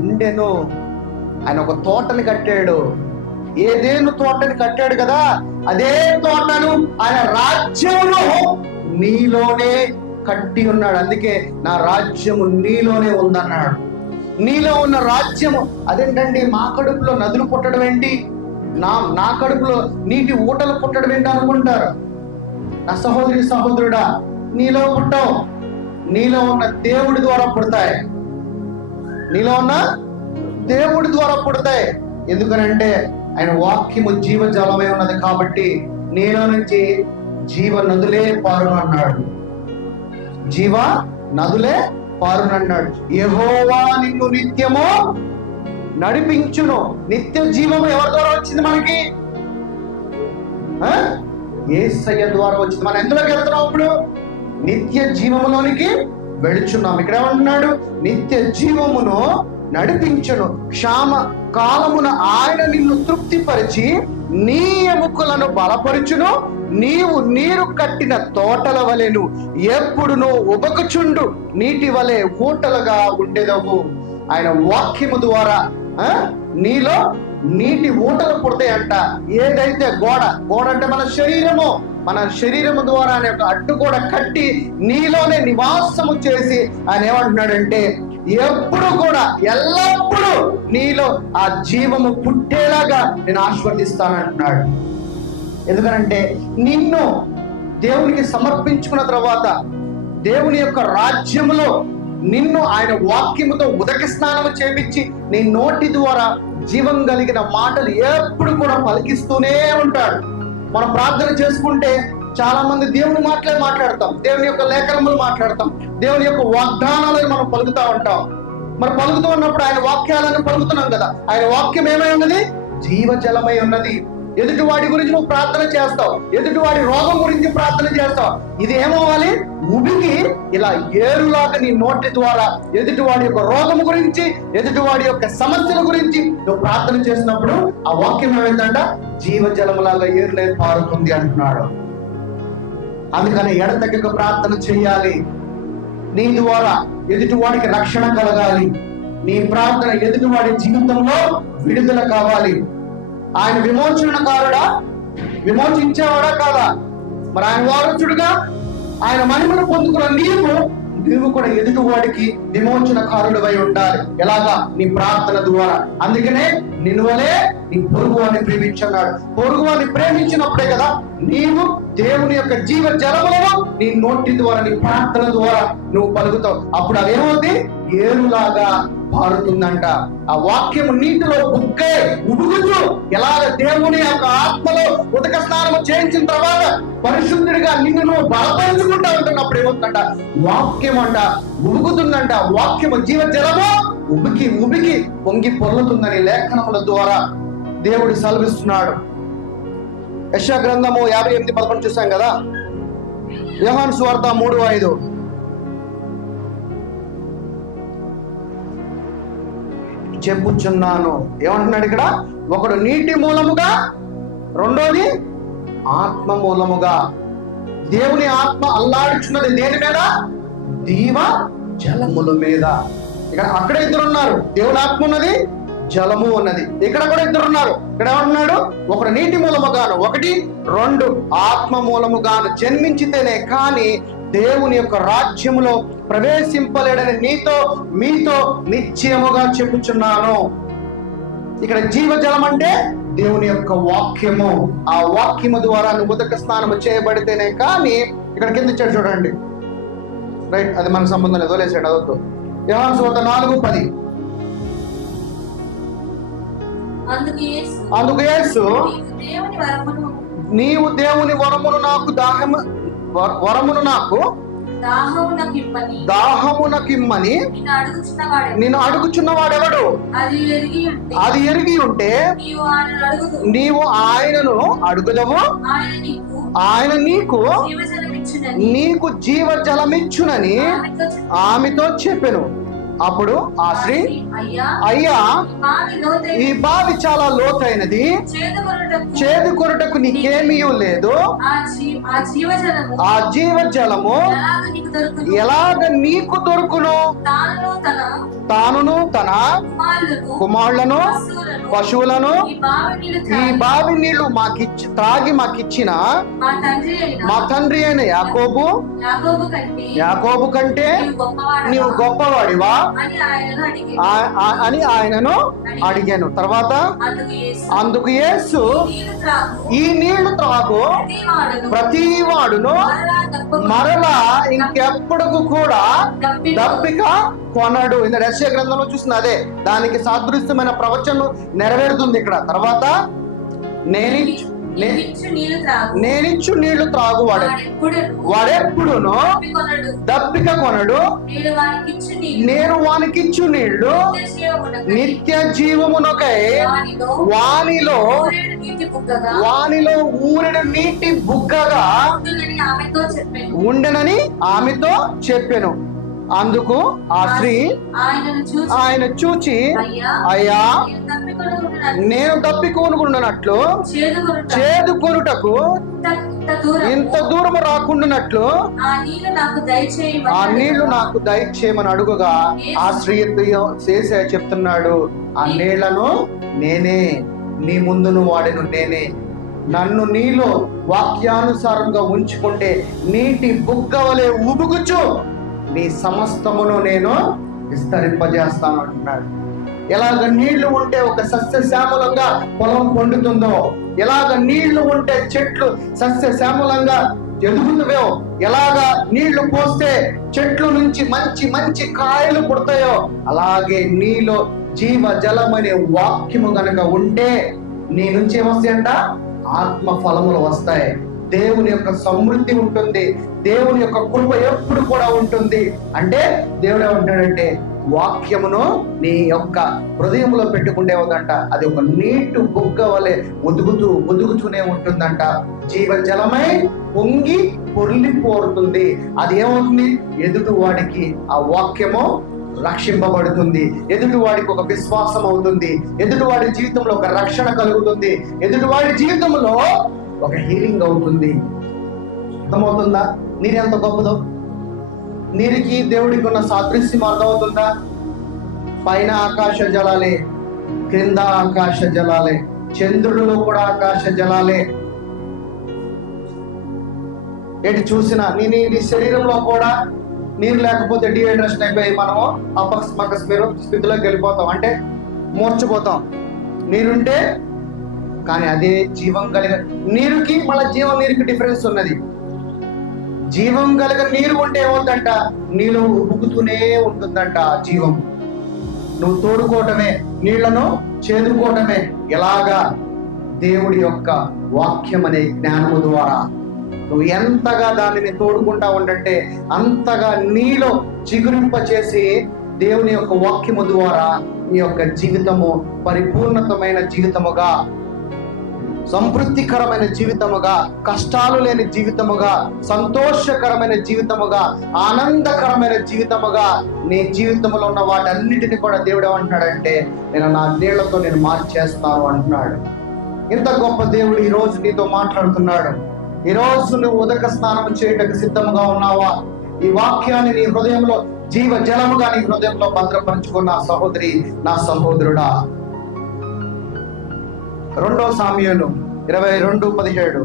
ఉండెను. ఆయన ఒక తోటని కట్టాడు, ఏదేను తోటని కట్టాడు కదా, అదే తోటను ఆయన రాజ్యములో నీలోనే కట్టి ఉన్నాడు. అందుకే నా రాజ్యము నీలోనే ఉందన్నాడు. నీలో ఉన్న రాజ్యము అదేంటండి? మా కడుపులో నదులు పుట్టడం ఏంటి, నా కడుపులో నీటి ఊటలు పుట్టడం ఏంటి అనుకుంటారు. నా సహోదరి సహోదరుడా, నీలో పుట్టవు, నీలో ఉన్న దేవుడి ద్వారా పుడతాయి. నీలో ఉన్న దేవుడి ద్వారా పుడతాయి. ఎందుకనంటే ఆయన వాక్యము జీవజలమై ఉన్నది కాబట్టి నీలో నుంచి జీవ నదులే పారును అన్నాడు. జీవ నదులే పారును అన్నాడు. యెహోవా నిన్ను నిత్యము నడిపించును. నిత్య జీవము ఎవరి ద్వారా వచ్చింది మనకి? యేసయ్య ద్వారా వచ్చింది. మనం ఎందులోకి వెళ్తున్నాం? ఇప్పుడు నిత్య జీవములోనికి వెళుచున్నాం. ఇక్కడ ఏమంటున్నాడు? నిత్య జీవమును నడిపించును. క్షామ కాలమున ఆయన నిన్ను తృప్తిపరిచి నీ ఎముకలను బలపరుచును. నీవు నీరు కట్టిన తోటల వలెను ఎప్పుడును ఉబకుచుండు నీటి వలె ఊటలుగా ఉండేదవు. ఆయన వాక్యము ద్వారా నీలో నీటి ఊటలు పుడతాయంట. ఏదైతే గోడ అంటే మన శరీరము ద్వారా అనే ఒక అడ్డుగోడ కట్టి నీలోనే నివాసము చేసి ఆయన ఏమంటున్నాడంటే ఎప్పుడు కూడా ఎల్లప్పుడూ నీలో ఆ జీవము పుట్టేలాగా నేను ఆశీర్వదిస్తానంటున్నాడు. ఎందుకనంటే నిన్ను దేవునికి సమర్పించుకున్న తర్వాత దేవుని యొక్క రాజ్యములో నిన్ను ఆయన వాక్యముతో ఉదక స్నానము చేపించి నీ నోటి ద్వారా జీవం కలిగిన మాటలు ఎప్పుడు కూడా పలికిస్తూనే ఉంటాడు. మనం ప్రార్థన చేసుకుంటే చాలా మంది దేవుని మాటలే మాట్లాడతాం, దేవుని యొక్క లేఖనములు మాట్లాడతాం, దేవుని యొక్క వాగ్దానాలను మనం పలుకుతూ ఉంటాం. మరి పలుకుతూ ఉన్నప్పుడు ఆయన వాక్యాలను పలుకుతున్నాం కదా. ఆయన వాక్యం ఏమై ఉన్నది? జీవజలమై ఉన్నది. ఎదుటివాడి గురించి నువ్వు ప్రార్థన చేస్తావు, ఎదుటివాడి రోగం గురించి ప్రార్థన చేస్తావు. ఇది ఏమవ్వాలి? ఉబికి ఇలా ఏరులాగా నీ నోటి ద్వారా ఎదుటివాడి యొక్క రోగం గురించి, ఎదుటివాడి యొక్క సమస్యల గురించి నువ్వు ప్రార్థన చేసినప్పుడు ఆ వాక్యం ఏమైందంట? జీవజలములాగా ఏరులై పారుతుంది అంటున్నాడు. అందుకని ఎడతెగక ప్రార్థన చేయాలి. నీ ద్వారా ఎదుటివాడికి రక్షణ కలగాలి. నీ ప్రార్థన ఎదుటివాడి జీవితంలో విడుదల కావాలి. ఆయన విమోచనకారుడా? విమోచించేవాడా కాదా? మరి ఆయన వారసుడుగా ఆయన మహిమను పొందుకున్న నీవు కూడా ఎదుటివాడికి విమోచనకారుడివై ఉండాలి. ఎలాగా? నీ ప్రార్థన ద్వారా. అందుకనే నిన్ను వలే నీ పొరుగువాన్ని ప్రేమించున్నాడు. పొరుగువాన్ని ప్రేమించినప్పుడే కదా నీవు దేవుని యొక్క జీవ జలములను నీ నోటి ద్వారా, నీ ప్రార్థన ద్వారా నువ్వు పలుకుతావు. అప్పుడు అదేమవుతుంది? ఏరులాగా పారుతుందంట. ఆ వాక్యము నీటిలో ఉబుకుచు ఎలాగ దేవుని యొక్క ఆత్మలో ఉదక స్నానము చేయించిన తర్వాత పరిశుద్ధుడిగా నిన్ను నువ్వు బలపరుచుకుంటా ఉంటున్నప్పుడు ఏమవుతుందంట? వాక్యం అంట ఉబుకుతుందంట. వాక్యము జీవ జలము ఉబికి పొంగి పొర్లుతుందని లేఖనముల ద్వారా దేవుడు సెలవిస్తున్నాడు. యెషయా గ్రంథము 58:11 చూసాం కదా. యోహాను సువార్త 3:5 చెప్పుచున్నాను. ఏమంటున్నాడు ఇక్కడ? ఒకడు నీటి మూలముగా, రెండోది ఆత్మ మూలముగా. దేవుని ఆత్మ అల్లాడుచున్నది దేని మీద? జీవ జలముల మీద. ఇక్కడ అక్కడ ఇద్దరు ఉన్నారు. దేవుని ఆత్మ ఉన్నది, జలము ఉన్నది. ఇక్కడ కూడా ఇద్దరు ఉన్నారు. ఇక్కడ ఏమంటున్నాడు? ఒకడు నీటి మూలముగాను, ఒకటి రెండు ఆత్మ మూలముగాను జన్మించితేనే కానీ దేవుని యొక్క రాజ్యములో ప్రవేశింపలేడని మీతో నిశ్చయముగా చెప్పుచున్నాను. ఇక్కడ జీవజలం అంటే దేవుని యొక్క వాక్యము. ఆ వాక్యము ద్వారా నువ్వు ఉదక స్నానము చేయబడితేనే కానీ, ఇక్కడ కింద ఇచ్చాడు చూడండి. రైట్, అది మనకు సంబంధం లేదు, వదిలేసాడు, అదొద్దు. యోహాను సువార్త 4:10 అందుకు యేసు నీవు దేవుని వరమును నాకు దాహమునకిమ్మని నిన్ను అడుగుచున్నవాడెవడు? అది ఎరిగి ఉంటే నీవు ఆయనను అడుగుదవు, ఆయన నీకు జీవజలమిచ్చునని ఆమెతో చెప్పెను. అప్పుడు ఆ స్త్రీ, అయ్యా ఈ బావి చాలా లోతైనది, చేదు కొరటకు నీకేమీ లేదు. ఆ జీవజలము ఎలాగ నీకు దొరుకును? తానును తన కుమారులను పశువులను ఈ బావి నీళ్లు త్రాగి మాకిచ్చిన మా తండ్రి అయిన యాకోబు కంటే నీవు గొప్పవాడివా? అని ఆయనను అడిగాను. తర్వాత అందుకు యేసు ఈ నీళ్లు త్రాగు ప్రతి వాడును మరలా ఇంకెప్పుడు కూడా దప్పిక కొనడు. ఇంత యెషయా గ్రంథంలో చూసిన అదే దానికి సాదృశ్యమైన ప్రవచనం నెరవేరుతుంది ఇక్కడ. తర్వాత నేనిచ్చు నీళ్లు త్రాగు వాడెప్పుడును దప్పిక కొనడు, నేను వానికిచ్చు నీళ్లు నిత్య జీవమునకై వానిలో ఊరెడు నీటి బుగ్గగా ఉండెనని ఆమెతో చెప్పెను. అందుకు ఆ స్త్రీ ఆయన చూచి, అయ్యా నేను తప్పికొనుకున్నట్లు చేదు కొనుటకు ఇంత దూరం రాకుండానట్లు ఆ నీళ్లు నాకు దయచేయమని అడుగుగా ఆ స్త్రీ చేసే చెప్తున్నాడు, ఆ నీళ్లను నేనే, నీ ముందును వాడిను నేనే. నన్ను నీలో వాక్యానుసారంగా ఉంచుకుంటే నీటి బుగ్గ వలె ఉబుకుచు నీ సమస్తమును నేను విస్తరింపజేస్తాను అంటున్నాడు. ఎలాగ నీళ్లు ఉంటే ఒక సస్యశ్యామలంగా పొలం పండుతుందో, ఎలాగ నీళ్లు ఉంటే చెట్లు సస్యశ్యామలంగా ఎదుగుతాయో, ఎలాగా నీళ్లు పోస్తే చెట్లు నుంచి మంచి మంచి కాయలు పుడతాయో, అలాగే నీలో జీవ జలమనే వాక్యము గనక ఉంటే నీ నుంచి ఏమొస్తాయంట? ఆత్మ ఫలములు వస్తాయి. దేవుని యొక్క సమృద్ధి ఉంటుంది, దేవుని యొక్క కృప ఎప్పుడు కూడా ఉంటుంది. అంటే దేవుడు ఏమంటాడంటే వాక్యమును నీ యొక్క హృదయంలో పెట్టుకుంటే ఉందంట, అది ఒక నీటి బుగ్గ వలె ఒదుగుతూనే ఉంటుందంట. జీవ జలమై పొంగి పొర్లిపోరుతుంది. అది ఏమవుతుంది? ఎదుటి వాడికి ఆ వాక్యము రక్షింపబడుతుంది, ఎదుటి వాడికి ఒక విశ్వాసం అవుతుంది, ఎదుటి వాడి జీవితంలో ఒక రక్షణ కలుగుతుంది, ఎదుటి వాడి జీవితంలో ఒక హీలింగ్ అవుతుంది. అర్థమవుతుందా? నీరు ఎంత గొప్పదో, నీరుకి దేవుడికి ఉన్న సాదృశ్యం అర్థమవుతుందా? పైన ఆకాశ జలాలే, క్రింద ఆకాశ జలాలే, చంద్రుడిలో కూడా ఆకాశ జలాలే. ఎటు చూసినా నీ శరీరంలో కూడా నీరు లేకపోతే డిహైడ్రేషన్ అయిపోయి మనము అపస్మక స్థితిలోకి వెళ్ళిపోతాం, అంటే మూర్చిపోతాం. నీరుంటే కానీ అదే జీవం కలిగిన నీరుకి మళ్ళీ జీవం నీరుకి డిఫరెన్స్ ఉన్నది. జీవం కలిగిన నీరు ఉంటే ఏమవుతుందంట? నీలో ఉబుకుతూనే ఉంటుందంట జీవం. నువ్వు తోడుకోవటమే, నీళ్లను చేదుకోవటమే. ఎలాగా? దేవుడి యొక్క వాక్యం అనే జ్ఞానము ద్వారా నువ్వు ఎంతగా దానిని తోడుకుంటా ఉంటే అంతగా నీలో చిగురింప చేసి దేవుని యొక్క వాక్యము ద్వారా నీ యొక్క జీవితము పరిపూర్ణతమైన జీవితముగా, సంతృప్తికరమైన జీవితముగా, కష్టాలు లేని జీవితముగా, సంతోషకరమైన జీవితముగా, ఆనందకరమైన జీవితముగా నీ జీవితంలో ఉన్న వాటన్నిటిని కూడా దేవుడు ఏమంటున్నాడంటే నేను నా నీళ్లతో నేను మార్చేస్తాను అంటున్నాడు. ఇంత గొప్ప దేవుడు ఈ రోజు నీతో మాట్లాడుతున్నాడు. ఈ రోజు నువ్వు ఉదక స్నానం చేయటకు సిద్ధముగా ఉన్నావా? ఈ వాక్యాన్ని నీ హృదయంలో జీవ జలముగా నీ హృదయంలో భద్రపరుచుకున్న సహోదరి, నా సహోదరుడా, 2 సామ్యూయలు 22:17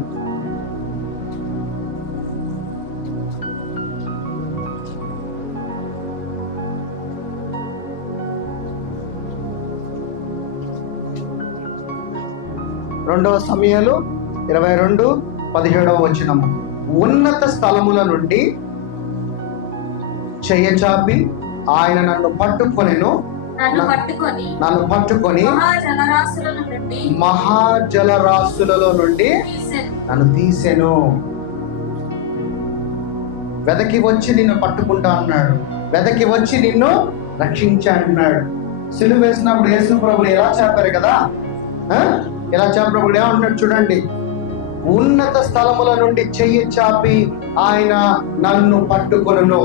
2 సమూయేలు 22:17 ఉన్నత స్థలముల నుండి చెయ్యచాపి ఆయన నన్ను పట్టుకొనెను, నన్ను పట్టుకొని మహాజలరాశులలో నుండి నన్ను తీసెను. వెదకి వచ్చి నిన్ను పట్టుకుంటా అన్నాడు, వెదకి వచ్చి నిన్ను రక్షించా అన్నాడు. సిలువ వేసినప్పుడు యేసు ప్రభువు ఎలా చెప్పారు కదా, ఎలా చెప్పినప్పుడు ఏమంటాడు చూడండి, ఉన్నత స్థలముల నుండి చెయ్యి చాపి ఆయన నన్ను పట్టుకొనును.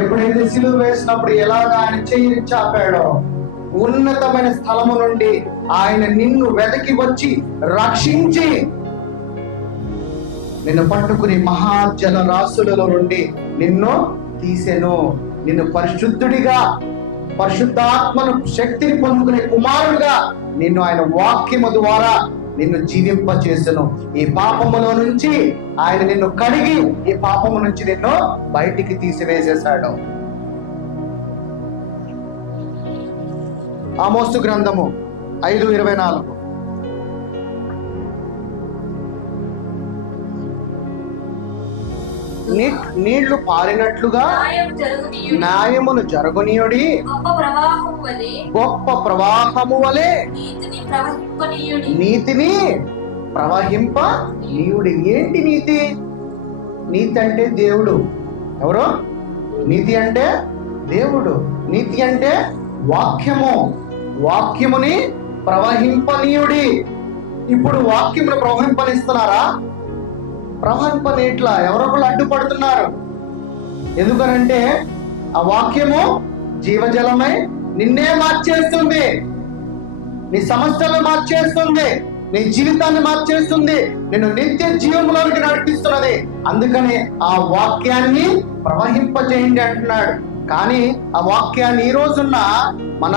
ఎప్పుడైతే సిలువ వేసినప్పుడు ఎలాగా ఆయన చెయ్యి చాపాడో, ఉన్నతమైన స్థలము నుండి ఆయన నిన్ను వెదకి వచ్చి రక్షించి నిన్ను పట్టుకుని మహాజల రాశులలో నుండి నిన్ను తీసెను. నిన్ను పరిశుద్ధుడిగా, పరిశుద్ధాత్మను శక్తిని పొందుకునే కుమారుడిగా నిన్ను ఆయన వాక్యము ద్వారా నిన్ను జీవింప చేసెను. ఈ పాపములో నుంచి ఆయన నిన్ను కడిగి ఈ పాపము నుంచి నిన్ను బయటికి తీసివేసేశాడు. ఆమోసు గ్రంథము 5:24. నీళ్లు పారినట్లుగా న్యాయమును జరుగునీయుడి, గొప్ప ప్రవాహము వలె నీతిని ప్రవహింపనీయుడి. ఏంటి నీతి? నీతి అంటే దేవుడు. ఎవరు? నీతి అంటే దేవుడు. నీతి అంటే వాక్యము. వాక్యముని ప్రవహింపనీయుడి. ఇప్పుడు వాక్యమును ప్రవహింపనిస్తున్నారా? ప్రవహింపనీట్లా, ఎవరొకరు అడ్డుపడుతున్నారు. ఎందుకనంటే ఆ వాక్యము జీవజలమై నిన్నే మార్చేస్తుంది, నీ సమస్యలు మార్చేస్తుంది, నీ జీవితాన్ని మార్చేస్తుంది, నిన్ను నిత్య జీవంలోకి నడిపిస్తున్నది. అందుకని ఆ వాక్యాన్ని ప్రవహింపజేయండి అంటున్నాడు. కానీ ఆ వాక్యాన్ని ఈ రోజున్న మన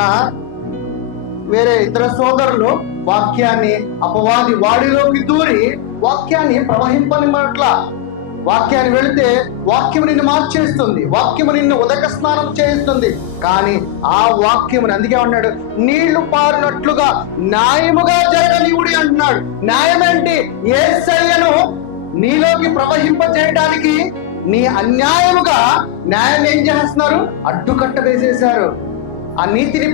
వేరే ఇతర సోదరులు వాక్యాన్ని అపవాది వాడిలోకి దూరి వాక్యాన్ని ప్రవహింపనిట్ల. వాక్యాన్ని వెళితే వాక్యము నిన్ను మార్చేస్తుంది, వాక్యము నిన్ను ఉదక స్నానం చేస్తుంది. కానీ ఆ వాక్యముని, అందుకే అన్నాడు, నీళ్లు పారినట్లుగా న్యాయముగా జరగనీయుడి అంటున్నాడు. న్యాయం ఏంటి? యేసయ్యను నీలోకి ప్రవహింపజేయడానికి నీ అన్యాయముగా న్యాయం ఏం చేస్తున్నారు? అడ్డుకట్ట వేసేశారు. ఆ నీతిని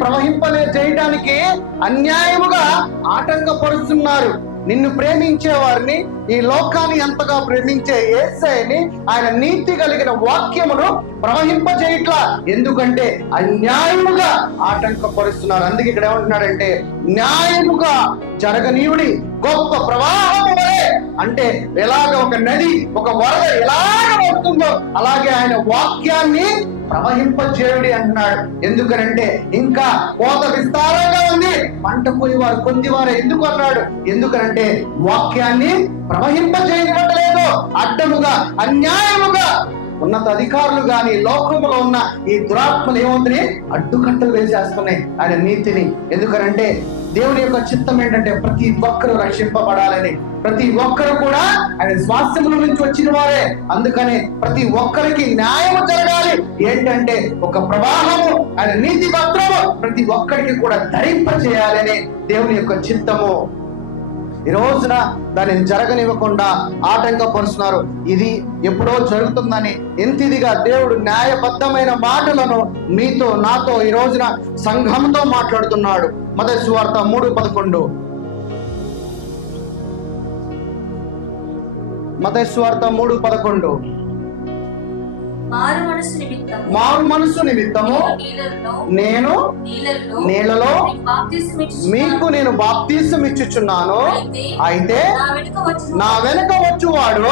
చేయడానికి అన్యాయముగా ఆటంకపరుస్తున్నారు. నిన్ను ప్రేమించే వారిని, ఈ లోకాన్ని ఎంతగా ప్రేమించే యేసయ్యని ఆయన నీతి కలిగిన వాక్యమును ప్రవహింపజేయట్లా. ఎందుకంటే అన్యాయముగా ఆటంకపరుస్తున్నారు. అందుకే ఇక్కడ ఏమంటున్నాడంటే న్యాయముగా జరగనీయుడి, గొప్ప ప్రవాహము వలె. అంటే ఎలాగ ఒక నది, ఒక వరద ఎలాగ వస్తుందో అలాగే ఆయన వాక్యాన్ని ప్రవహింపజేయుడి అంటున్నాడు. ఎందుకనంటే ఇంకా కోత విస్తారంగా ఉంది, పంట కోయివారు కొందివారు. ఎందుకు అన్నాడు? ఎందుకనంటే వాక్యాన్ని ప్రవహింపజేయనివ్వట్లేదు. అడ్డముగా అన్యాయముగా ఉన్నత అధికారులు గాని లోకములో ఉన్న ఈ దురాత్మలు ఏమవుతున్నాయి? అడ్డుకట్టలు వేసేస్తున్నాయి ఆయన నీతిని. ఎందుకనంటే దేవుని యొక్క చిత్తం ఏంటంటే ప్రతి ఒక్కరూ రక్షింపబడాలని, ప్రతి ఒక్కరు కూడా ఆయన స్వాస్థ్యముల నుంచి వచ్చిన వారే. అందుకనే ప్రతి ఒక్కరికి న్యాయం జరగాలి. ఏంటంటే ఒక ప్రవాహము, ఆయన నీతి పత్రము ప్రతి ఒక్కరికి కూడా ధరింప చేయాలని దేవుని యొక్క చిత్తము. ఈ రోజున దానిని జరగనివ్వకుండా ఆటంకపరుస్తున్నారు. ఇది ఎప్పుడో జరుగుతుందని ఇంతిదిగా దేవుడు న్యాయబద్ధమైన మాటలను మీతో నాతో ఈ రోజున సంఘంతో మాట్లాడుతున్నాడు. మత్తయి సువార్త 3:11. మత్తయి సువార్త 3:11. మారు మనసు నిమిత్తము నేను నీళ్లలో మీకు నేను బాప్తిసం ఇచ్చుచున్నాను. అయితే నా వెనుక వచ్చువాడు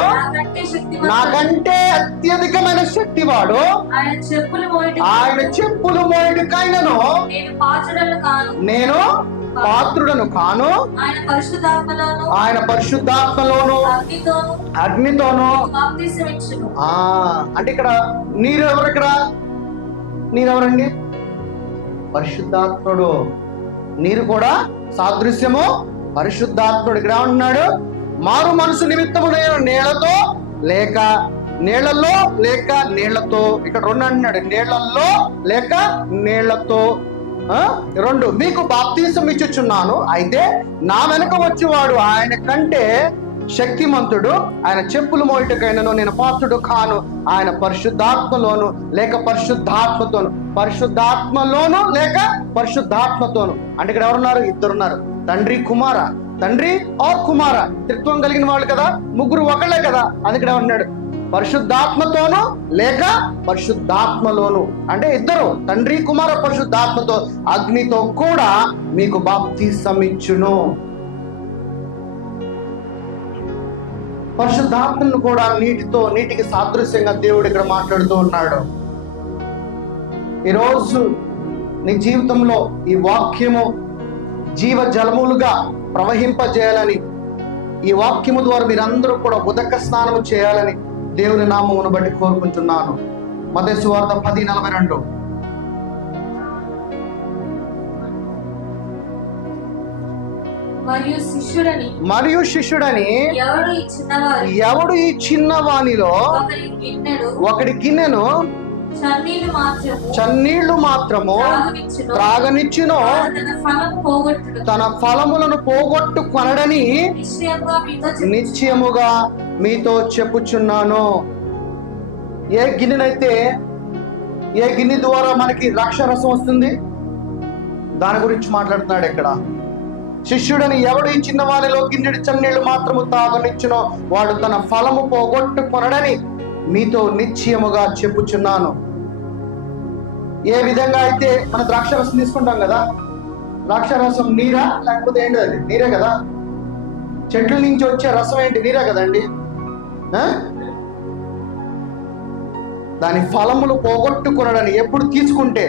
నాకంటే అత్యధికమైన శక్తివాడు, ఆయన చెప్పులు మోయుడికైనను నేను పాత్రుడను కాను, ఆయన పరిశుద్ధాత్మలోను అగ్నితోను. అంటే ఇక్కడ నీరెవరు? ఇక్కడ నీరెవరండి? పరిశుద్ధాత్ముడు. నీరు కూడా సాదృశ్యము పరిశుద్ధాత్ముడు. ఇక్కడ ఏమంటున్నాడు? మారు మనసు నిమిత్తము నేను నీళ్లతో లేక నీళ్లలో లేక నీళ్లతో. ఇక్కడ 2 అంటున్నాడు, నీళ్లలో లేక నీళ్లతో. 2 మీకు బాప్తిసం ఇచ్చుచున్నాను. అయితే నా వెనక వచ్చేవాడు ఆయన కంటే శక్తిమంతుడు, ఆయన చెప్పులు మోయుటకైనను నేను పాత్రుడు కాను, ఆయన పరిశుద్ధాత్మలోను లేక పరిశుద్ధాత్మతోను. పరిశుద్ధాత్మలోను లేక పరిశుద్ధాత్మతోను. అంటే ఇక్కడ ఎవరున్నారు? 2 ఉన్నారు. తండ్రి కుమార, తండ్రి ఆర్ కుమార, త్రిత్వం కలిగిన వాళ్ళు కదా, ముగ్గురు ఒకళ్ళే కదా. అందుకే ఉన్నాడు పరిశుద్ధాత్మతోను లేక పరిశుద్ధాత్మలోను. అంటే 2, తండ్రి కుమార పరిశుద్ధాత్మతో అగ్నితో కూడా మీకు బాప్తిసం ఇచ్చును. పరిశుద్ధాత్మను కూడా నీటికి సాదృశ్యంగా దేవుడు ఇక్కడ మాట్లాడుతూ ఉన్నాడు. ఈరోజు నీ జీవితంలో ఈ వాక్యము జీవ జలములుగా ప్రవహింపజేయాలని, ఈ వాక్యము ద్వారా మీరందరూ కూడా ఉదక స్నానం చేయాలని దేవుని నామమును బట్టి కోరుకుంటున్నాను. మత్తయి సువార్త 10:42. మరియు శిష్యుడని ఎవడు ఈ చిన్నవానిలో ఒకడి గిన్నెను చన్నీళ్లు మాత్రము త్రాగనిచ్చును, తన ఫలములను పోగొట్టు కొనడని నిశ్చయముగా మీతో చెప్పుచున్నాను. ఏ గిన్నెనైతే, ఏ గిన్నె ద్వారా మనకి ద్రాక్షారసం వస్తుంది, దాని గురించి మాట్లాడుతున్నాడు ఇక్కడ. శిష్యుడని ఎవడు ఈ చిన్న వారిలో గిన్నెడి చన్నీళ్లు మాత్రము తాగనిచ్చునో వాడు తన ఫలము పోగొట్టు కొనడని మీతో నిశ్చయముగా చెప్పుచున్నాను. ఏ విధంగా అయితే మన ద్రాక్షారసం తీసుకుంటాం కదా, ద్రాక్షారసం నీరా లేకపోతే ఏంటి? అది నీరే కదా. చెట్ల నుంచి వచ్చే రసం ఏంటి? నీరే కదండి. దాని ఫలములు పోగొట్టుకొనడని ఎప్పుడు తీసుకుంటే,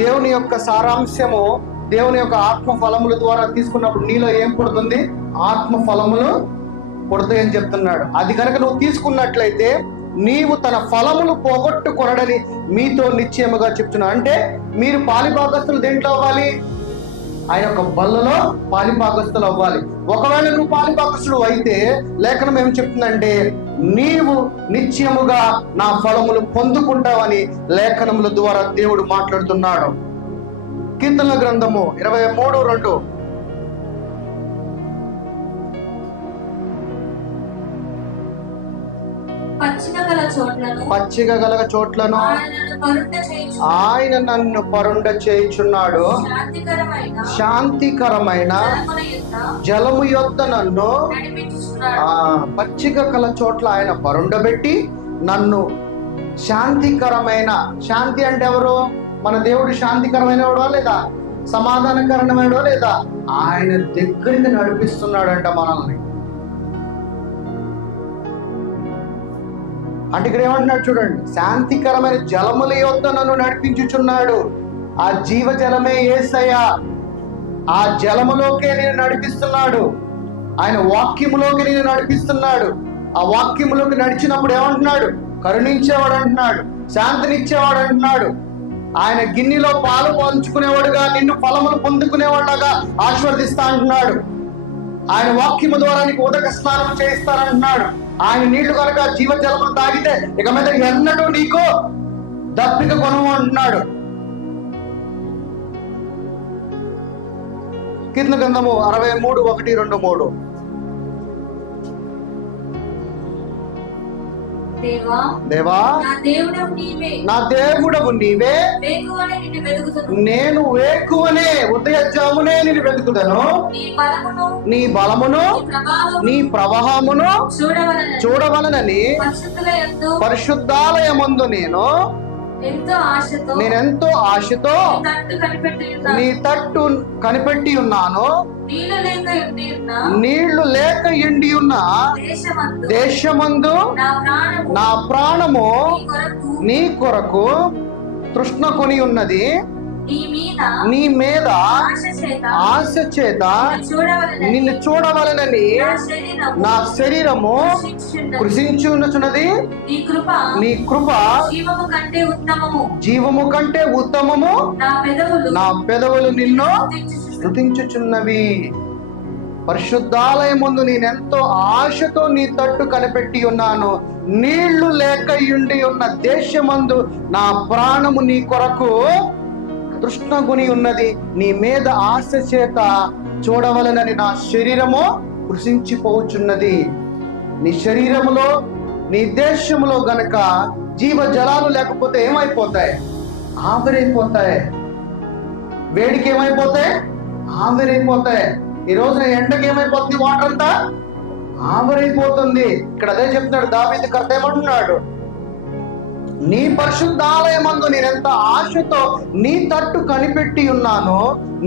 దేవుని యొక్క సారాంశము, దేవుని యొక్క ఆత్మ ఫలముల ద్వారా తీసుకున్నప్పుడు నీలో ఏం పుడుతుంది? ఆత్మ ఫలములు పుడతాయని చెప్తున్నాడు. అది కనుక నువ్వు తీసుకున్నట్లయితే నీవు తన ఫలములు పోగొట్టుకొనడని మీతో నిశ్చయముగా చెప్తున్నాడు. అంటే మీరు పాలిభాగస్తులు దేంట్లో అవ్వాలి? ఆయన యొక్క బల్లలో పాలిభాగస్తులు అవ్వాలి. ఒకవేళ నువ్వు పాలిభాగస్తుడు అయితే లేఖనం ఏం చెప్తుందంటే నీవు నిశ్చయముగా నా ఫలములు పొందుకుంటావని లేఖనముల ద్వారా దేవుడు మాట్లాడుతున్నాడు. కీర్తనల గ్రంథము 23:2. పచ్చిక గల చోట్లను ఆయన నన్ను పరుండ చేయుచున్నాడు, శాంతికరమైన జలము యొద్ద నన్ను, పచ్చిక గల చోట్ల ఆయన పరుండబెట్టి నన్ను శాంతికరమైన, శాంతి అంటే ఎవరు? మన దేవుడు శాంతికరమైన వాడా లేదా? సమాధానకరమైనవాడా లేదా? ఆయన దగ్గరికి నడిపిస్తున్నాడంట మనల్ని. అంటే ఇక్కడ ఏమంటున్నాడు చూడండి, శాంతికరమైన జలముల యొద్ద నన్ను నడిపించుచున్నాడు. ఆ జీవ జలమే యేసయ్య. ఆ జలములోకే నేను నడిపిస్తున్నాడు. ఆయన వాక్యములోకి నేను నడిపిస్తున్నాడు. ఆ వాక్యములోకి నడిచినప్పుడు ఏమంటున్నాడు? కరుణించేవాడు అంటున్నాడు, శాంతినిచ్చేవాడు అంటున్నాడు. ఆయన గిన్నెలో పాలు పంచుకునేవాడుగా నిన్ను ఫలములు పొందుకునేవాడుగా ఆశీర్వదిస్తా అంటున్నాడు. ఆయన వాక్యము ద్వారా నీకు ఉదక స్నానం చేయిస్తానంటున్నాడు. ఆయన నీళ్లు కనుక జీవజలములు తాగితే ఇక మీద ఎన్నడూ నీకు దప్పిక కొనవు అంటున్నాడు. కీర్తన గ్రంథము 63:1-2-3. దేవా నా దేవుడవు నీవే, నేను వేకువనే ఉదయజామునే నిన్ను వెతుకుతాను. నీ బలమును నీ ప్రవాహమును చూడవలనని పరిశుద్ధాలయమందు నేనెంతో ఆశతో నీ తట్టు కనిపెట్టి ఉన్నాను. నీళ్లు లేక ఎండి ఉన్న దేశమందు నా ప్రాణము నీ కొరకు తృష్ణ కొని ఉన్నది. నీ మీద ఆశ చేత నిన్ను చూడవలనని నా శరీరము కృషించున్నది. నీ కృప జీవము కంటే ఉత్తమము, నా పెదవులు నిన్ను స్తుతించుచున్నవి. పరిశుద్ధాలయమందు నేనెంతో ఆశతో నీ తట్టు కనిపెట్టి ఉన్నాను. నీళ్లు లేక ఉండి ఉన్న దేశమందు నా ప్రాణము నీ కొరకు తృష్ణగుని ఉన్నది. నీ మీద ఆశ చేత చూడవలనని నా శరీరము కృషించిపోచున్నది. నీ శరీరములో నీ దేశములో గనక జీవ జలాలు లేకపోతే ఏమైపోతాయి? ఆవిరైపోతాయి. వేడికి ఏమైపోతాయి? ఆవిరైపోతాయి. ఈ రోజున ఎండకి ఏమైపోతుంది? వాటర్ అంతా ఆవిరైపోతుంది. ఇక్కడ అదే చెప్తున్నాడు దావీదు కర్త. ఏమంటున్నాడు? నీ పరిశుద్ధాలయమందు నేనెంత ఆశతో నీ తట్టు కనిపెట్టి ఉన్నాను.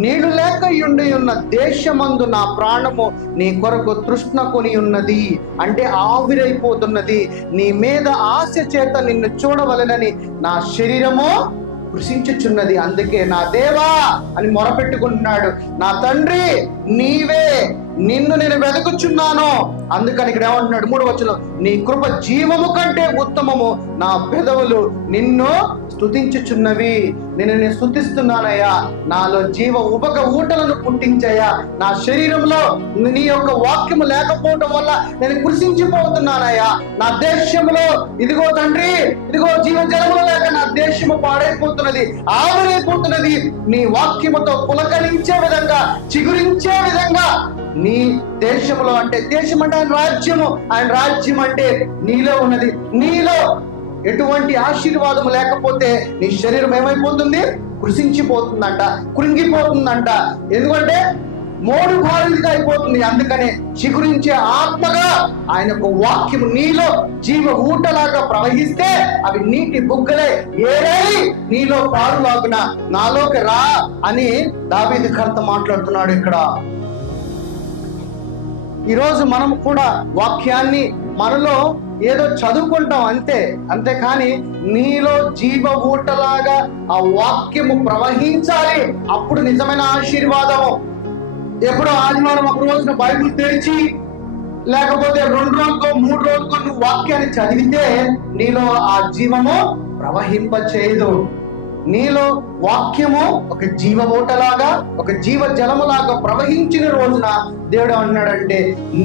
నీళ్లు లేక ఉండి ఉన్న దేశమందు నా ప్రాణము నీ కొరకు తృష్ణ కొని ఉన్నది. అంటే ఆవిరైపోతున్నది. నీ మీద ఆశ చేత నిన్ను చూడవలెనని నా శరీరము కృషించుచున్నది. అందుకే నా దేవా అని మొరపెట్టుకుంటున్నాడు. నా తండ్రి నీవే నిన్ను నేను వెతుకుచున్నాను. అందుకని ఇక్కడ ఏమంటున్నాడు 3వ వచనం, నీ కృప జీవము కంటే ఉత్తమము, నా పెదవులు నిన్ను స్తుతించుచున్నవి. నేను స్తుతిస్తున్నానయ్యా, నాలో జీవ ఉపక ఊటలను పుట్టించయ్యా. నా శరీరంలో నీ యొక్క వాక్యము లేకపోవటం వల్ల నేను కృషించిపోతున్నానయ్యా. నా దేశంలో ఇదిగో తండ్రి, ఇదిగో జీవ జలములు లేక నా దేశము పాడైపోతున్నది, ఆవిరైపోతున్నది. నీ వాక్యముతో పులకరించే విధంగా, చిగురించే విధంగా నీ దేశంలో, అంటే దేశం అంటే ఆయన రాజ్యము, ఆయన రాజ్యం అంటే నీలో ఉన్నది. నీలో ఎటువంటి ఆశీర్వాదం లేకపోతే నీ శరీరం ఏమైపోతుంది? కృషించిపోతుందంట, కృంగిపోతుందంట. ఎందుకంటే మోడు భారీగా అయిపోతుంది. అందుకనే చిగురించే ఆత్మగా ఆయన యొక్క వాక్యము నీలో జీవ ఊటలాగా ప్రవహిస్తే అవి నీటి బుగ్గలే ఏరై నీలో పారులాగున నాలోకి రా అని దావీదు కర్త మాట్లాడుతున్నాడు ఇక్కడ. ఈరోజు మనం కూడా వాక్యాన్ని మనలో ఏదో చదువుకుంటాం అంతేకాని నీలో జీవ ఊటలాగా ఆ వాక్యము ప్రవహించాలి. అప్పుడు నిజమైన ఆశీర్వాదము. ఎప్పుడో ఆదివారం ఒక రోజున బైబిల్ తెరిచి, లేకపోతే 2 రోజులకో 3 రోజులకో నువ్వు వాక్యాన్ని చదివితే నీలో ఆ జీవము ప్రవహింప చేయదు. నీలో వాక్యము ఒక జీవ ఊటలాగా, ఒక జీవ జలములాగా ప్రవహించిన రోజున దేవుడు అన్నాడంటే,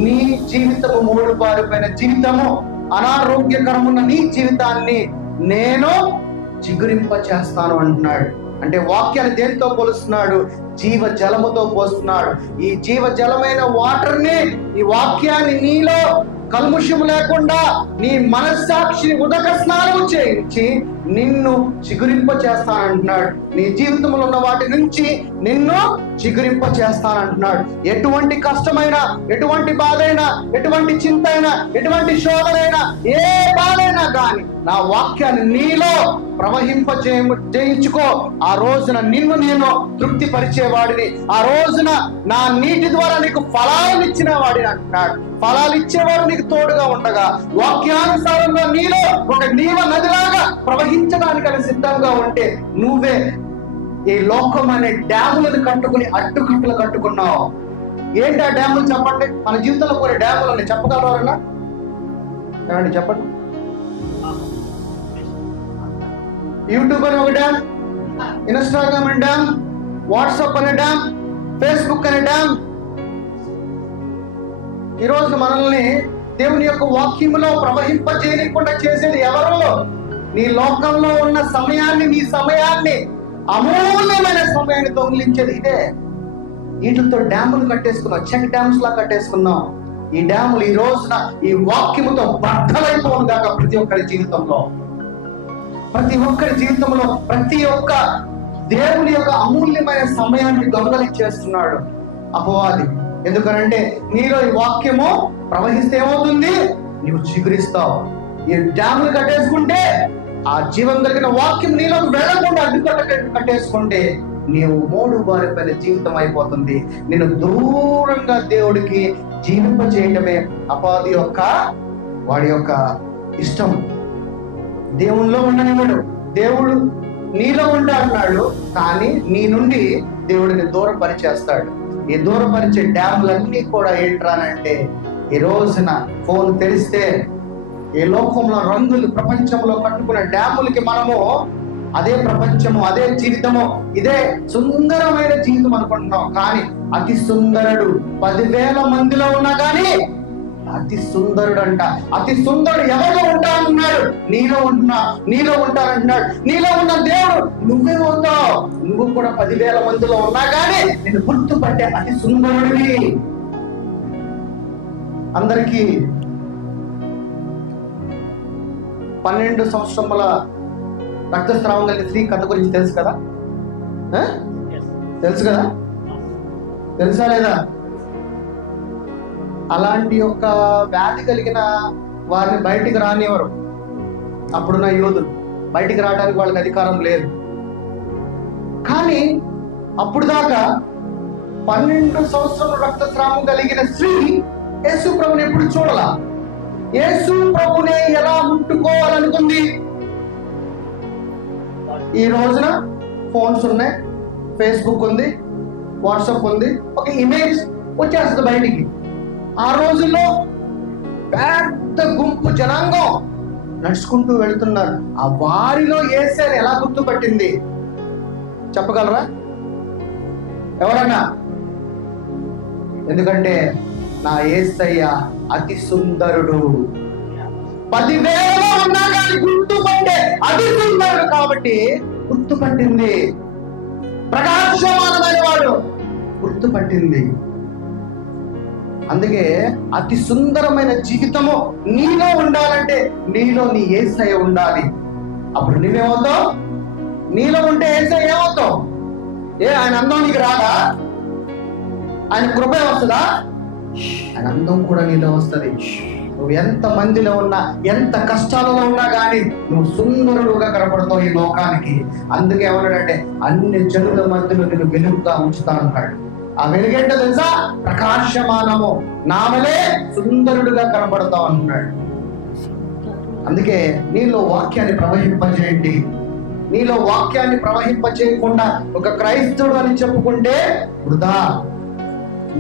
నీ జీవితము మూడు బారిపోయిన జీవితము, అనారోగ్యకరమున్న నీ జీవితాన్ని నేను చిగురింప చేస్తాను అంటున్నాడు. అంటే వాక్యాన్ని దేనితో పోలుస్తున్నాడు? జీవ జలముతో పోస్తున్నాడు. ఈ జీవ జలమైన వాటర్ని, ఈ వాక్యాన్ని నీలో కల్ముషం లేకుండా నీ మనస్సాక్షిని ఉదక స్నానం చేయించి నిన్ను చిగురింప చేస్తానంటున్నాడు. నీ జీవితంలో ఉన్న వాటి నుంచి నిన్ను చిగురింప చేస్తానంటున్నాడు. ఎటువంటి కష్టమైనా, ఎటువంటి బాధైనా, ఎటువంటి చింత అయినా, ఎటువంటి శోధనైనా, ఏ బాధైనా కానీ నా వాక్యాన్ని నీలో ప్రవహింప చేయించుకో. ఆ రోజున నిన్ను నేను తృప్తి పరిచేవాడిని, ఆ రోజున నా నీటి ద్వారా నీకు ఫలాలను ఇచ్చిన వాడిని అంటున్నాడు. ఫలాలు ఇచ్చేవాడు నీకు తోడుగా ఉండగా, వాక్యానుసారంగా నీలో ఒక నీవ నదిలాగా ప్రవహించడానికి సిద్ధంగా ఉంటే నువ్వే ఈ లోకం అనే డ్యాములను కట్టుకుని అడ్డుకట్టలు కట్టుకున్నావు. ఏంటి ఆ డ్యాములు చెప్పండి? మన జీవితంలో కొన్ని డ్యాములు ఉన్నాయి, చెప్పగలవారన్నా? ఏమండి చెప్పండి. యూట్యూబ్ అనే ఒక డ్యామ్, ఇన్స్టాగ్రామ్ అనే డ్యామ్, వాట్సాప్ అనే డ్యామ్, ఫేస్బుక్ అనే డ్యామ్. ఈరోజు మనల్ని దేవుని యొక్క వాక్యములో ప్రవహింపజేయకుండా చేసేది ఎవరు? నీ లోకంలో ఉన్న సమయాన్ని, నీ సమయాన్ని, అమూల్యమైన సమయాన్ని దొంగిలించేది ఇదే. వీటితో డ్యాములు కట్టేసుకున్నాం, చెక్ డ్యామ్స్ లా కట్టేసుకున్నాం. ఈ డ్యాములు ఈ రోజున ఈ వాక్యముతో బద్దలైపోను దాకా ప్రతి ఒక్కరి జీవితంలో, ప్రతి ఒక్కరి జీవితంలో ప్రతి ఒక్క దేవుని యొక్క అమూల్యమైన సమయాన్ని దొంగలించేస్తున్నాడు అపవాది. ఎందుకనంటే నీలో ఈ వాక్యము ప్రవహిస్తే ఏమవుతుంది? నీవు చిగురిస్తావు. ఈ డ్యాములు కట్టేసుకుంటే, ఆ జీవం కలిగిన వాక్యం నీలోకి వెళ్ళకుండా కట్టేసుకుంటే నీవు మూడు బారిపోయిన జీవితం అయిపోతుంది. నిన్ను దూరంగా దేవుడికి జీవింప చేయటమే అపవాది యొక్క, వాడి యొక్క ఇష్టం. దేవునిలో ఉండనివాడు, దేవుడు నీలో ఉండ అన్నాడు, కానీ నీ నుండి దేవుడిని దూరపరిచేస్తాడు. ఈ దూరపరిచే డ్యాములన్నీ కూడా ఏంట్రానంటే, ఈ రోజున ఫోన్ తెరిస్తే ఈ లోకంలో రంగులు, ప్రపంచంలో కట్టుకున్న డ్యాములకి మనము అదే ప్రపంచము, అదే జీవితము, ఇదే సుందరమైన జీవితం అనుకుంటున్నాం. కానీ అతి సుందరుడు 10,000 మందిలో ఉన్నా కానీ అతి సుందరుడు అంట. అతి సుందరుడు ఎవరిలో ఉంటానన్నాడు? నీలో ఉంటానంటున్నాడు. నీలో ఉన్న దేవుడు నువ్వేమవుతావు? నువ్వు కూడా 10,000 మందిలో ఉన్నా కానీ నేను గుర్తుపట్టే అతి సుందరుడివి. అందరికీ 12 సంవత్సరముల రక్తస్రావం కలిగిన స్త్రీ కథ గురించి తెలుసు కదా? తెలుసు కదా? తెలుసా లేదా? అలాంటి ఒక వ్యాధి కలిగిన వారిని బయటికి రానివ్వరు. అప్పుడున్న యోధులు బయటికి రావడానికి వాళ్ళకి అధికారం లేదు. కానీ అప్పుడు దాకా 12 సంవత్సరాల రక్తస్రావం కలిగిన స్త్రీ యేసు ప్రభుని ఎప్పుడు చూడాల. యేసు ప్రభునే ఎలా ముట్టుకోవాలనుకుంది? ఈ రోజున ఫోన్స్ ఉన్నాయి, ఫేస్బుక్ ఉంది, వాట్సాప్ ఉంది. ఒక ఇమేజ్ వచ్చేస్తుంది బయటికి. ఆ రోజుల్లో పెద్ద గుంపు జనాంగం నడుచుకుంటూ వెళ్తున్నారు. ఆ వారిలో యేసయ్యను ఎలా గుర్తుపట్టింది చెప్పగలరా ఎవరన్నా? ఎందుకంటే నా యేసయ్య అతి సుందరుడు. 10,000 ఉన్నా కానీ గుర్తుపట్టే అతి సుందరుడు కాబట్టి గుర్తుపట్టింది. ప్రకాశమానమైన వాడు గుర్తుపట్టింది. అందుకే అతి సుందరమైన జీవితము నీలో ఉండాలంటే నీలో నీ యేసయ్య ఉండాలి. అప్పుడు నువ్వేమవుతావు? నీలో ఉంటే యేసయ్య ఏమవుతావు? ఆయన అందం నీకు రాదా? ఆయన కృప వస్తుందా? ఆయన అందం కూడా నీలో వస్తుంది. నువ్వు ఎంత మందిలో ఉన్నా, ఎంత కష్టాలలో ఉన్నా కానీ నువ్వు సుందరుడుగా కనపడతావు ఈ లోకానికి. అందుకే ఏమన్నాడంటే అన్ని జనుల మధ్యలో నేను వెలుగుగా ఉంచుతా అన్నాడు. ఆ వెలుగేంటో తెలుసా? ప్రకాశమానము, నామలే సుందరుడుగా కనపడతావు అన్నాడు. అందుకే నీలో వాక్యాన్ని ప్రవహింపజేయండి. నీలో వాక్యాన్ని ప్రవహింపజేయకుండా ఒక క్రైస్తవుడు అని చెప్పుకుంటే వృధా.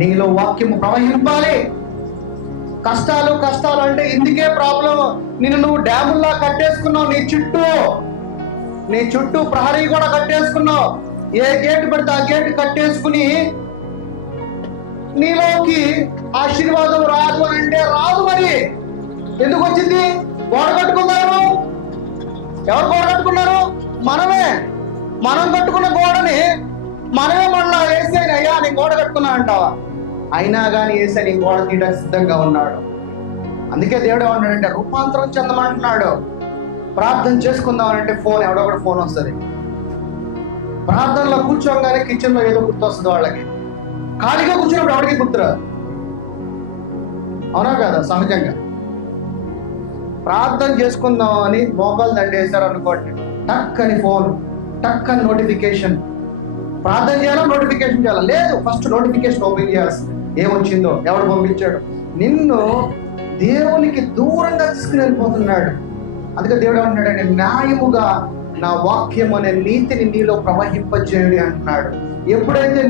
నీలో వాక్యము ప్రవహింపాలి. కష్టాలు కష్టాలు అంటే ఇందుకే ప్రాబ్లం. నువ్వు డ్యాముల్లా కట్టేసుకున్నావు. నీ చుట్టూ ప్రహరీ కూడా కట్టేసుకున్నావు. ఏ గేటు పడితే ఆ గేటు కట్టేసుకుని నీలోకి ఆశీర్వాదం రాదు అని అంటే రాదు. మరి ఎందుకు వచ్చింది? గోడ కట్టుకున్నారు. ఎవరు గోడ కట్టుకున్నారు? మనమే. మనం కట్టుకున్న గోడని మనమే మళ్ళా యేసయ్యని అయ్యా నేను గోడ కట్టుకున్నా అంటావా? అయినా కానీ యేసయ్య నీ గోడ తీయడానికి సిద్ధంగా ఉన్నాడు. అందుకే దేవుడు ఏమన్నాడంటే రూపాంతరం చెందమంటున్నాడు. ప్రార్థన చేసుకుందామనంటే ఎవడో కూడా ఫోన్ వస్తుంది. ప్రార్థనలో కూర్చోగానే కిచెన్ లో ఏదో గుర్తొస్తుంది వాళ్ళకి. ఖాళీగా కూర్చున్నప్పుడు ఎవరికి గుర్తురాదు. అవునా కదా? సహజంగా ప్రార్థన చేసుకుందాం అని మోకాలు దండేశారు అనుకోండి, టక్కని ఫోన్, టక్కని నోటిఫికేషన్. ప్రార్థన చేయాలా నోటిఫికేషన్ చేయాలా? లేదు, ఫస్ట్ నోటిఫికేషన్ ఓపెన్ చేయాల్సింది. ఏమొచ్చిందో, ఎవడు పంపించాడు. నిన్ను దేవునికి దూరంగా తీసుకుని వెళ్ళిపోతున్నాడు. అందుకే దేవుడు అంటున్నాడు న్యాయముగా నా వాక్యం అనే నీతిని నీలో ప్రవహింపజేయడి అంటున్నాడు. ఎప్పుడైతే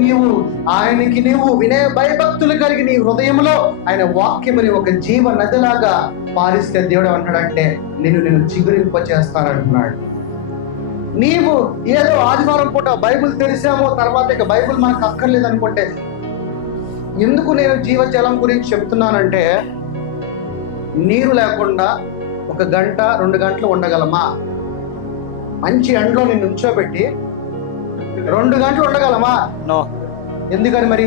ఆయనకి వినే భయభక్తులు కలిగి నీ హృదయంలో ఆయన వాక్యమని ఒక జీవ నదిలాగా పారిస్తే దేవుడు అంటాడంటే నేను చిగురింప చేస్తానంటున్నాడు. నీవు ఏదో ఆదివారం పూట బైబిల్ తెరిసామో తర్వాత ఇక బైబిల్ మనకు అక్కర్లేదు అనుకుంటే, ఎందుకు నేను జీవజలం గురించి చెప్తున్నానంటే నీరు లేకుండా 1 గంట 2 గంటలు ఉండగలమా? మంచి ఎండలో నేను నుంచోబెట్టి 2 గంటలు ఉండగలమా? నో. ఎందుకని? మరి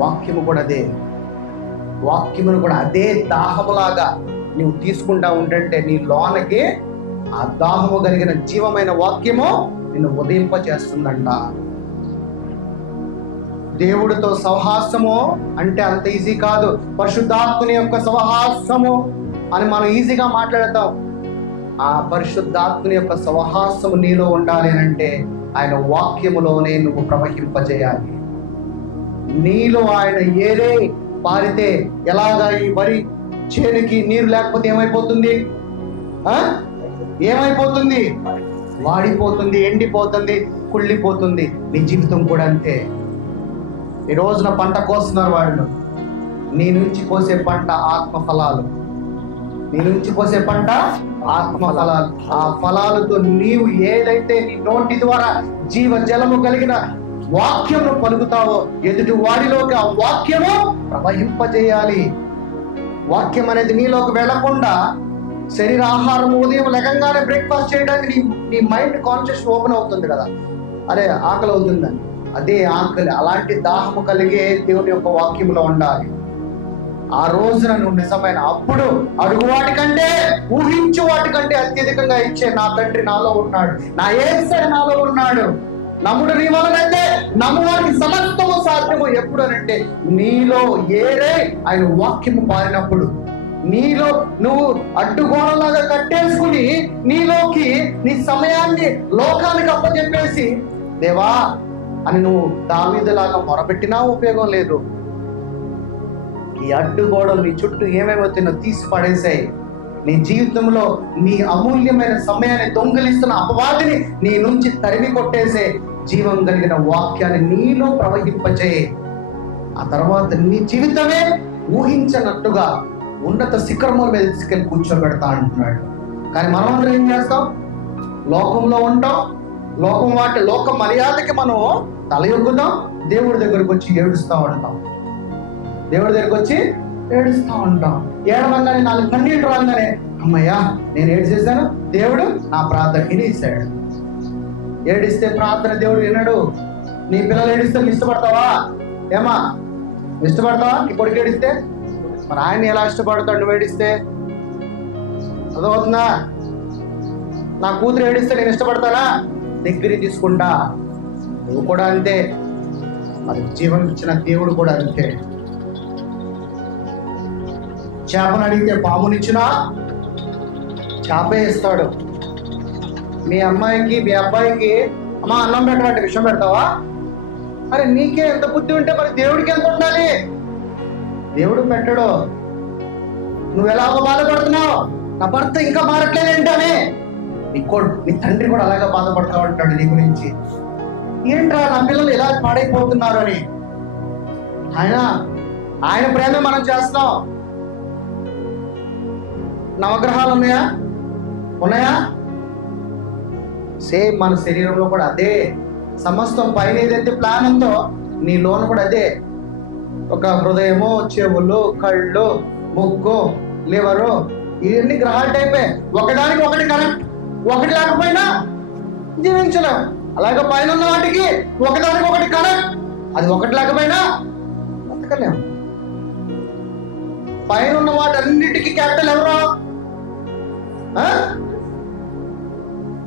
వాక్యము కూడా అదే. వాక్యమును కూడా అదే దాహములాగా నువ్వు తీసుకుంటా ఉంటే నీ లోనకి ఆ దాహము కలిగిన జీవమైన వాక్యము నిన్ను ఉదయింప చేస్తుందంట. దేవుడితో సహవాసము అంటే అంత ఈజీ కాదు. పరిశుద్ధాత్మని యొక్క సహవాసము అని మనం ఈజీగా మాట్లాడతాం. ఆ పరిశుద్ధాత్మని యొక్క సహవాసము నీలో ఉండాలి అంటే ఆయన వాక్యములోనే నువ్వు ప్రవహింపజేయాలి. నీలో ఆయన ఏరే పారితే ఎలాగా ఈ వరి చేనుకి నీరు లేకపోతే ఏమైపోతుంది? ఏమైపోతుంది? వాడిపోతుంది, ఎండిపోతుంది, కుళ్ళిపోతుంది. నీ జీవితం కూడా అంతే. ఈ రోజున పంట కోస్తున్నారు వాళ్ళు. నీ నుంచి కోసే పంట ఆత్మఫలాలు. నీ నుంచి కోసే పంట ఆత్మఫలాలు. ఆ ఫలాలతో నీవు ఏదైతే నీ నోటి ద్వారా జీవ జలము కలిగిన వాక్యము పలుకుతావో ఎదుటి వాడిలోకి ఆ వాక్యము ప్రవహింపజేయాలి. వాక్యం అనేది నీలోకి వెళ్లకుండా శరీరాహారం ఉదయం లెగంగానే బ్రేక్ఫాస్ట్ చేయడానికి నీ మైండ్ కాన్షియస్ ఓపెన్ అవుతుంది కదా, అరే ఆకలి అవుతుందని. అదే ఆకలి, అలాంటి దాహము కలిగే దేవుని యొక్క వాక్యంలో ఉండాలి. ఆ రోజున నువ్వు నిజమైన అప్పుడు అడుగు వాటికంటే ఊహించు వాటికంటే అత్యధికంగా ఇచ్చే నా తండ్రి నాలో ఉన్నాడు, నా యేసయ్య నాలో ఉన్నాడు. నమ్ముడు నీ వలనైతే నమ్మువానికి సమస్తము సాధ్యము. ఎప్పుడు అనంటే నీలో ఏరే ఆయన వాక్యము పారినప్పుడు. నీలో నువ్వు అడ్డుగోడలాగా కట్టేసుకుని నీలోకి నీ సమయాన్ని లోకానికి అప్పచెప్పేసి దేవా అని నువ్వు దావీదులాగా మొరపెట్టినా ఉపయోగం లేదు. ఈ అడ్డుగోడలు నీ చుట్టూ ఏమేమవుతాయో తీసి పడేసాయి. నీ జీవితంలో నీ అమూల్యమైన సమయాన్ని దొంగిలిస్తున్న అపవాదిని నీ నుంచి తరిమి కొట్టేసే జీవం కలిగిన వాక్యాన్ని నీలో ప్రవహింపచేయి. ఆ తర్వాత నీ జీవితమే ఊహించనట్టుగా ఉన్నత శిఖరముల మీద తీసుకెళ్ళి కూర్చోబెడతా అంటున్నాడు. కానీ మనం అందరం ఏం చేస్తాం? లోకంలో ఉంటాం, లోక మర్యాదకి మనం తలయొగ్గుతాం, దేవుడి దగ్గరకు వచ్చి ఏడుస్తూ ఉంటాం. దేవుడి దగ్గరకు వచ్చి ఏడుస్తూ ఉంటాం. ఏడవంగానే 4 కన్నీళ్ళు రాగానే అమ్మయ్యా నేను ఏడు చేశాను, దేవుడు నా ప్రార్థన వినేశాడు. ఏడిస్తే ప్రార్థన దేవుడు వినడు. నీ పిల్లలు ఏడిస్తే నువ్వు ఇష్టపడతావా? ఏమా ఇష్టపడతావా? నీ కొడుకు ఏడిస్తే మరి ఆయన ఎలా ఇష్టపడతాడు? నువ్వు ఏడిస్తే అదవుతుందా? నా కూతురు ఏడిస్తే నేను ఇష్టపడతానా? దగ్గరికి తీసుకుంటా. నువ్వు కూడా అంతే, మరి జీవనం ఇచ్చిన దేవుడు కూడా అంతే. చేపను అడిగితే పామునిచ్చినా చేపే ఇస్తాడు. మీ అమ్మాయికి మీ అబ్బాయికి అమ్మా అన్నం పెట్టమంటే విషయం పెడతావా? అరే నీకే ఎంత బుద్ధి ఉంటే మరి దేవుడికి ఎంత ఉండాలి? దేవుడు పెట్టడు. నువ్వు ఎలాగో బాధపడుతున్నావు, నా భర్త ఇంకా మారట్లేదు ఏంటనే నీ తండ్రి కూడా అలాగే బాధపడతా ఉంటాడు నీ గురించి. ఏంట్రా నా పిల్లలు ఎలా పాడైపోతున్నారు అని. ఆయన ప్రేమ మనం చేస్తున్నాం. నవగ్రహాలు ఉన్నాయా? సేమ్ మన శరీరంలో కూడా అదే. సమస్తం పైన ఏదైతే ప్లాన్ ఉందో నీ లోన కూడా అదే. ఒక హృదయము, చెవులు, కళ్ళు, ముక్కు, లివరు, ఇవన్నీ గ్రహాల టైపే. ఒకదానికి ఒకటి కనెక్ట్. ఒకటి లేకపోయినా జీవించలేం. అలాగే పైన ఉన్న వాటికి ఒకదానికి ఒకటి కనెక్ట్. అది ఒకటి లేకపోయినా బతకలేం. పైన ఉన్న వాటన్నిటికీ క్యాపిటల్ ఎవరు?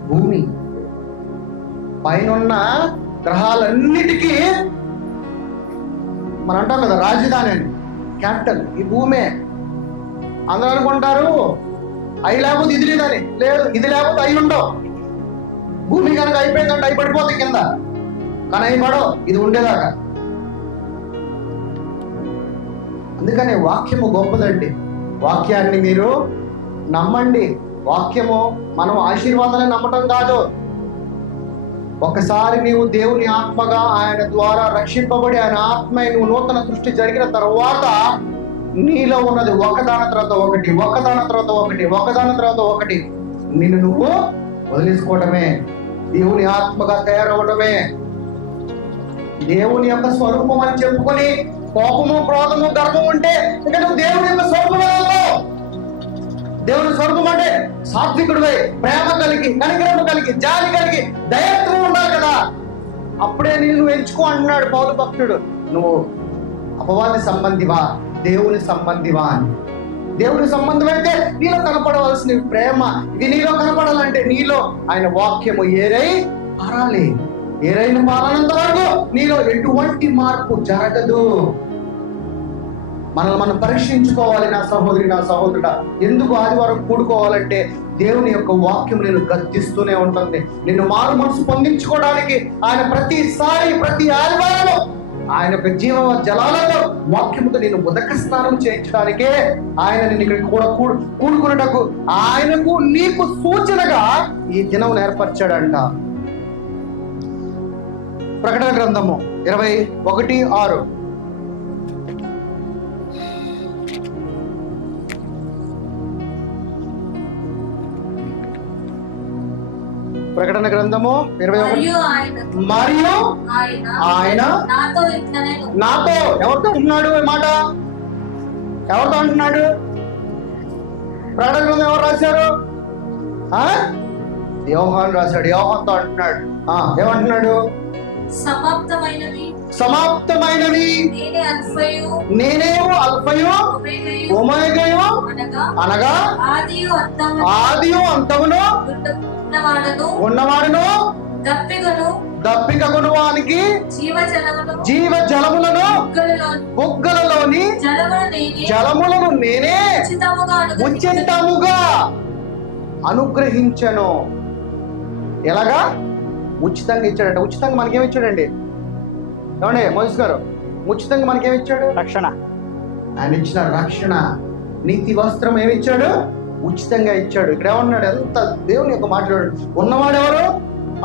భూమి. పైన ఉన్న గ్రహాలన్నిటికీ మనం అంటాం కదా రాజధాని అని, క్యాపిటల్ ఈ భూమే. అందరూ అనుకుంటారు అవి లేకపోతే ఇది లేదని. లేదు, ఇది లేకపోతే అవి ఉండవు. భూమి కనుక అయిపోయిందంటే అవి పడిపోతాయి కింద, కానీ అవి పడవు ఇది ఉండేదాకా. అందుకనే వాక్యము గొప్పదండి. వాక్యాన్ని మీరు నమ్మండి. వాక్యము మనం ఆశీర్వాదాన్ని నమ్మటం కాదు. ఒకసారి నీవు దేవుని ఆత్మగా ఆయన ద్వారా రక్షింపబడి ఆయన ఆత్మ నువ్వు నూతన సృష్టి జరిగిన తర్వాత నీలో ఉన్నది ఒకదాని తర్వాత ఒకటి నిన్ను నువ్వు వదిలేసుకోవటమే, దేవుని ఆత్మగా తయారవడమే. దేవుని యొక్క స్వరూపం అని చెప్పుకొని కోపము, క్రోధము, గర్వము ఉంటే ఇంకా నువ్వు దేవుని యొక్క స్వరూపం. దేవుని స్వరూపం అంటే సాత్వికుడివై, ప్రేమ కలిగి, కనికరము కలిగి, జాలి కలిగి, దయత్వం ఉండాలి కదా. అప్పుడే నువ్వు ఎంచుకో అంటున్నాడు పౌలు భక్తుడు. నువ్వు అపవాది సంబంధివా, దేవుని సంబంధివా అని. దేవుని సంబంధం అయితే నీలో కనపడవలసిన ప్రేమ ఇది నీలో కనపడాలంటే నీలో ఆయన వాక్యము ఏరై పారాలి. ఏరైన పాలనంత వరకు నీలో ఎటువంటి మార్పు జరగదు. మనల్ని మనం పరీక్షించుకోవాలి. నా సహోదరి, నా సహోదరుడా, ఎందుకు ఆదివారం కూడుకోవాలంటే దేవుని యొక్క వాక్యం నేను గద్దిస్తూనే ఉంటుంది. నిన్ను మారు మనసు పొందించుకోవడానికి ఆయన ప్రతిసారి ప్రతి ఆదివారం ఆయన యొక్క జీవ జలాలలో వాక్యముతో నేను ఉదక స్నానం చేయించడానికే ఆయన నిన్ను ఇక్కడ కూడా కూడుకున్నటకు ఆయనకు నీకు సూచనగా ఈ దినం ఏర్పరిచాడంట. ప్రకటన గ్రంథము 21:6. ప్రకటన గ్రంథము 21. మరియు ఆయన నాతో ఎవరితో అంటున్నాడు? ఈ మాట ఎవరితో అంటున్నాడు? ప్రకటన గ్రంథం ఎవరు రాశారు? యోహాను రాశాడు. యోహానుతో అంటున్నాడు. ఏమంటున్నాడు? సమాప్తమైనవి నేనేమో అల్ఫయు ఒమేగయు అనగా ఆదియు అంతమును ఉన్నవాడును దప్పికగును వానికి జీవ జలములను బుగ్గలలోని జలములను నేనే ఉచితముగా అనుగ్రహించను. ఎలాగా? ఉచితంగా ఇచ్చాడంట. ఉచితంగా మనకేమి ఇచ్చాడండి? ఏమండి మోసెస్ గారు, ఉచితంగా మనకేమి ఇచ్చాడు? రక్షణ. ఆయన ఇచ్చిన రక్షణ, నీతి వస్త్రం ఏమిచ్చాడు? ఉచితంగా ఇచ్చాడు. ఇక్కడ ఏమన్నాడు? ఎంత దేవుని యొక్క మాట్లాడు. ఉన్నవాడెవరు,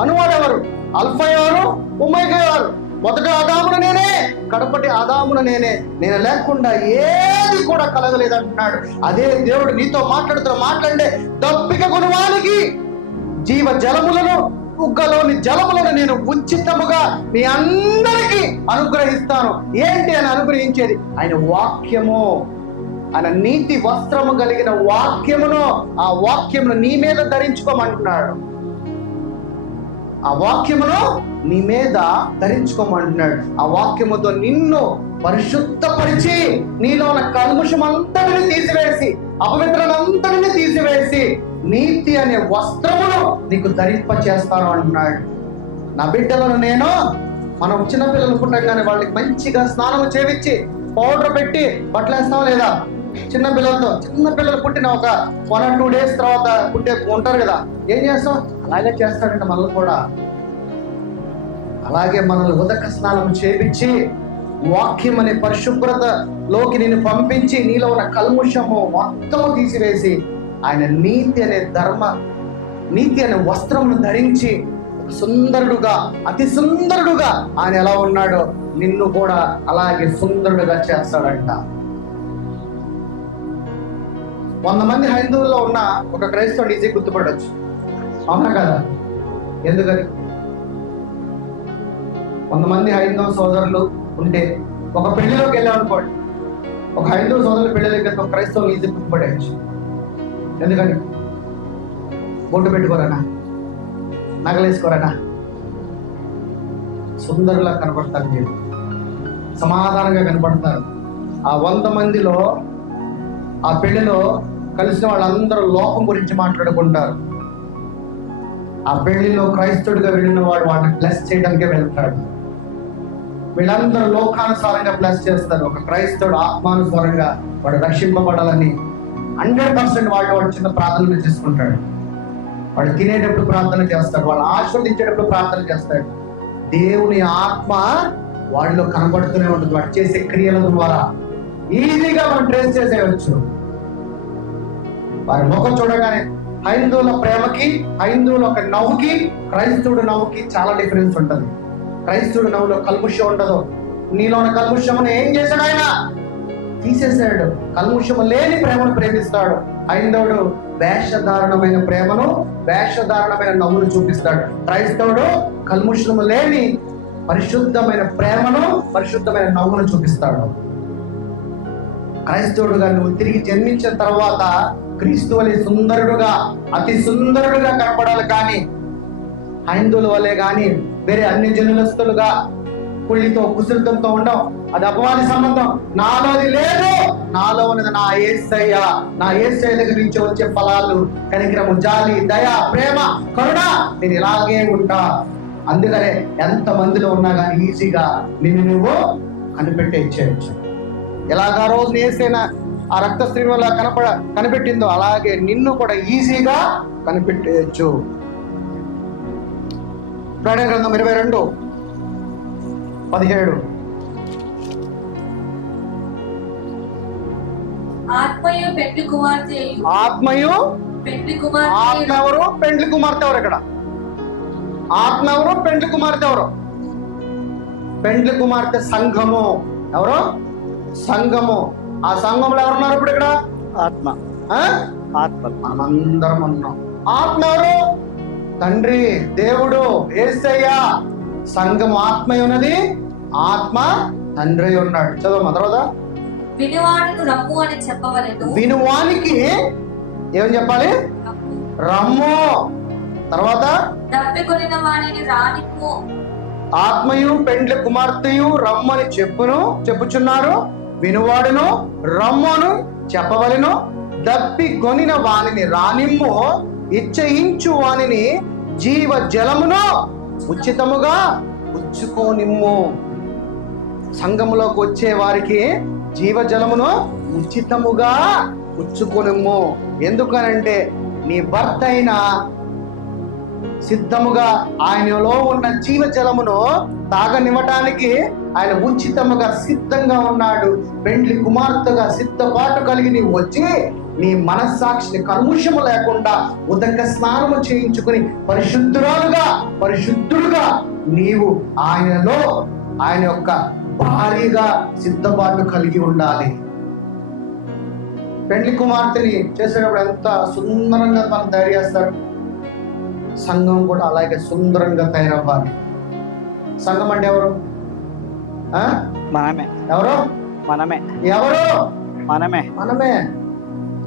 అనువాడెవరు, అల్ఫా ఎవరు, ఒమేగా ఎవరు? మొదటి ఆదామును నేనే, కడపటి ఆదామును నేనే, నేను లేకుండా ఏది కూడా కలగలేదు అంటున్నాడు. అదే దేవుడు నీతో మాట్లాడే దప్పిక గుణవానికి జీవ జలములను, బుగ్గలోని జలములను నేను ఉచితముగా మీ అందరికీ అనుగ్రహిస్తాను. ఏంటి అని అనుగ్రహించేది? ఆయన వాక్యము, ఆయన నీతి వస్త్రము కలిగిన వాక్యమును, ఆ వాక్యమును నీ మీద ధరించుకోమంటున్నాడు. ఆ వాక్యమును నీ మీద ధరించుకోమంటున్నాడు. ఆ వాక్యముతో నిన్ను పరిశుద్ధపరిచి నీలో ఉన్న కల్ముషం అంతటిని తీసివేసి, అపవిత్రనంతటిని తీసివేసి నీతి అనే వస్త్రమును నీకు ధరింప చేస్తాను అంటున్నాడు. నా బిడ్డలను నేను, మనం చిన్నపిల్లలు పుట్టగానే వాళ్ళకి మంచిగా స్నానం చేయించి పౌడర్ పెట్టి బట్టలు వేస్తాం లేదా? చిన్న పిల్లలు పుట్టిన ఒక 1 or 2 days తర్వాత పుట్టే ఉంటారు కదా, ఏం చేస్తాం? అలాగే చేస్తాడంట మనల్ని కూడా. అలాగే మనల్ని ఉదక స్నానం చేయించి వాక్యం అనే పరిశుభ్రతలోకి నేను పంపించి నీలో ఉన్న కల్ముషము మొత్తము తీసివేసి ఆయన నీతి అనే వస్త్రమును ధరించి సుందరుడుగా, అతి సుందరుడుగా ఆయన ఎలా ఉన్నాడో నిన్ను కూడా అలాగే సుందరుడుగా చేస్తాడంట. 100 మంది హైందవుల్లో ఉన్న ఒక క్రైస్తవుడు ఈజీ గుర్తుపడవచ్చు, అవునా కదా? ఎందుకని? 100 మంది హైందవ సోదరులు ఉంటే ఒక పెళ్లిలోకి వెళ్ళామనుకోండి, ఒక హైందవ సోదరులు పెళ్లిలోకి వెళ్తే ఒక క్రైస్తవులు ఈజీ గుర్తుపడవచ్చు. ఎందుకని? బొట్టు పెట్టుకోరనా, నగలేసుకోరనా, సుందరులా కనపడతారు, మీరు సమాధానంగా కనపడతారు. ఆ 100 మందిలో ఆ పెళ్లిలో కలిసిన వాళ్ళందరూ లోకం గురించి మాట్లాడుకుంటారు. ఆ పెళ్లిలో క్రైస్తవుడిగా వెళ్ళిన వాడు వాడిని బ్లెస్ చేయడానికే వెళ్తాడు. వీళ్ళందరూ లోకానుసారంగా బ్లెస్ చేస్తారు. ఒక క్రైస్తవుడు ఆత్మానుసారంగా వాడు రక్షింపబడాలని 100% వాడు చిన్న ప్రార్థన చేసుకుంటాడు. వాడు తినేటప్పుడు ప్రార్థన చేస్తాడు, వాడు ఆస్వాదించేటప్పుడు ప్రార్థన చేస్తాడు. దేవుని ఆత్మ వాడిలో కనబడుతూనే ఉంటుంది. వాడు చేసే క్రియల ద్వారా ఈజీగా మనం ట్రేస్ చేసేయచ్చు. వారి ముఖం చూడగానే హైందువుల ప్రేమకి, హైందువుల ఒక నవ్వుకి, క్రైస్తవుడు నవ్వుకి చాలా డిఫరెన్స్ ఉంటుంది. క్రైస్తవుడు నవ్వులో కల్ముషం ఉండదు. నీలో ఉన్న కల్ముషమును ఏం చేశాడు? ఆయన తీసేశాడు. కల్ముషము లేని ప్రేమను ప్రేమిస్తాడు. హైందవుడు వేషధారణమైన ప్రేమను, వేషధారణమైన నవ్వును చూపిస్తాడు. క్రైస్తవుడు కల్ముషము లేని పరిశుద్ధమైన ప్రేమను, పరిశుద్ధమైన నవ్వును చూపిస్తాడు. క్రైస్తవుడుగా నువ్వు తిరిగి జన్మించిన తర్వాత క్రీస్తు వలె సుందరుడుగా, అతి సుందరుడుగా కనపడాలి. కానీ హైందువుల వలె కానీ వేరే అన్ని జనులస్తులుగా కుళ్ళితో కుశలతంతో ఉండవు. అది అపవాది సంబంధం. నాలోది లేదు, నాలో ఉన్నది నా యేసయ్య. నా యేసయ్య దగ్గర నుంచి వచ్చే ఫలాలు కనికరము, జాలి, దయ, ప్రేమ, కరుణ, నేను ఇలాగే ఉంటా. అందుకనే ఎంత మందిలో ఉన్నా కానీ ఈజీగా నిన్ను నువ్వు కనిపెట్టేయచ్చు. ఎలాగా రోజు యేసైనా ఆ రక్త స్త్రీ వల్ల కనిపెట్టిందో అలాగే నిన్ను కూడా ఈజీగా కనిపెట్టేయచ్చు. ప్రకటన గ్రంథం 22:17. ఆత్మయు పెండ్లి కుమార్తెయు. ఆత్మయు పెండ్లి కుమార్తె. ఆత్మ ఎవరు? పెండ్లి కుమార్తె ఎవరు? ఇక్కడ ఆత్మ ఎవరు? పెండ్లి కుమార్తె ఎవరు? పెండ్లి కుమార్తె సంఘము. ఎవరు? సంఘము. ఆ సంఘంలో ఎవరున్నారు ఇప్పుడు? ఇక్కడ ఆత్మ. ఆత్మ మనందరం ఉన్నాం. ఆత్మ ఎవరు? తండ్రి, దేవుడు, యేసయ్య. సంఘం ఆత్మ ఉన్నది, ఆత్మ తండ్రి ఉన్నాడు. చదువు తర్వాత. వినువాడును రమ్ము అని చెప్పవలెను. వినువానికి ఏమని చెప్పాలి? రమ్ము. తర్వాత దప్పికొనిన వానిని రానిమ్ము. ఆత్మయు పెండ్లి కుమార్తెయు రమ్మని చెప్పుచున్నారు. వినువాడును రమ్మును చెప్పవలెను. దప్పి కొనిన వానిని రానిమ్ము. ఇచ్చయించు వానిని జీవ జలమును ఉచితముగా పుచ్చుకోనిమ్ము. సంఘములోకి వచ్చే వారికి జీవజలమును ఉచితముగా పుచ్చుకొనిమ్ము. ఎందుకనంటే నీ భర్త అయిన సిద్ధముగా ఆయనలో ఉన్న జీవజలమును తాగనివ్వటానికి ఆయన ఉచితముగా సిద్ధంగా ఉన్నాడు. పెండ్లి కుమార్తెగా సిద్ధపాటు కలిగి నీవు వచ్చి నీ మనస్సాక్షిని కల్ముషము లేకుండా ఉదక స్నానము చేయించుకుని పరిశుద్ధుడుగా నీవు ఆయనలో ఆయన యొక్క భారీగా సిద్ధపాటు కలిగి ఉండాలి. పెండ్లి కుమార్తెని చేసేటప్పుడు ఎంత సుందరంగా మనం తయారు చేస్తారు, సంఘం కూడా అలాగే సుందరంగా తయారవ్వాలి. సంఘం అంటే ఎవరు? మనమే. ఎవరు? మనమే. ఎవరు? మనమే. మనమే.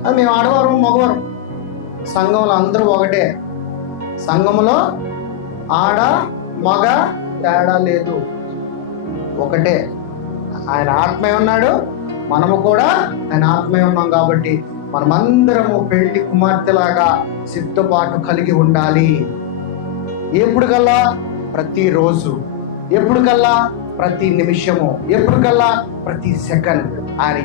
అది మేము ఆడవారు మగవారు. సంఘంలో అందరూ ఒకటే. సంఘంలో ఆడ మగ తేడా లేదు, ఒకటే. ఆయన ఆత్మీయ ఉన్నాడు, మనము కూడా ఆయన ఆత్మీయ ఉన్నాం. కాబట్టి మనమందరము పెళ్లి కుమార్తెలాగా సిద్ధపాటు కలిగి ఉండాలి. ఎప్పుడు కల్లా? ప్రతిరోజు. ఎప్పుడు కల్లా? ప్రతి నిమిషము. ఎప్పుడు కల్లా? ప్రతి సెకండ్. ఆయన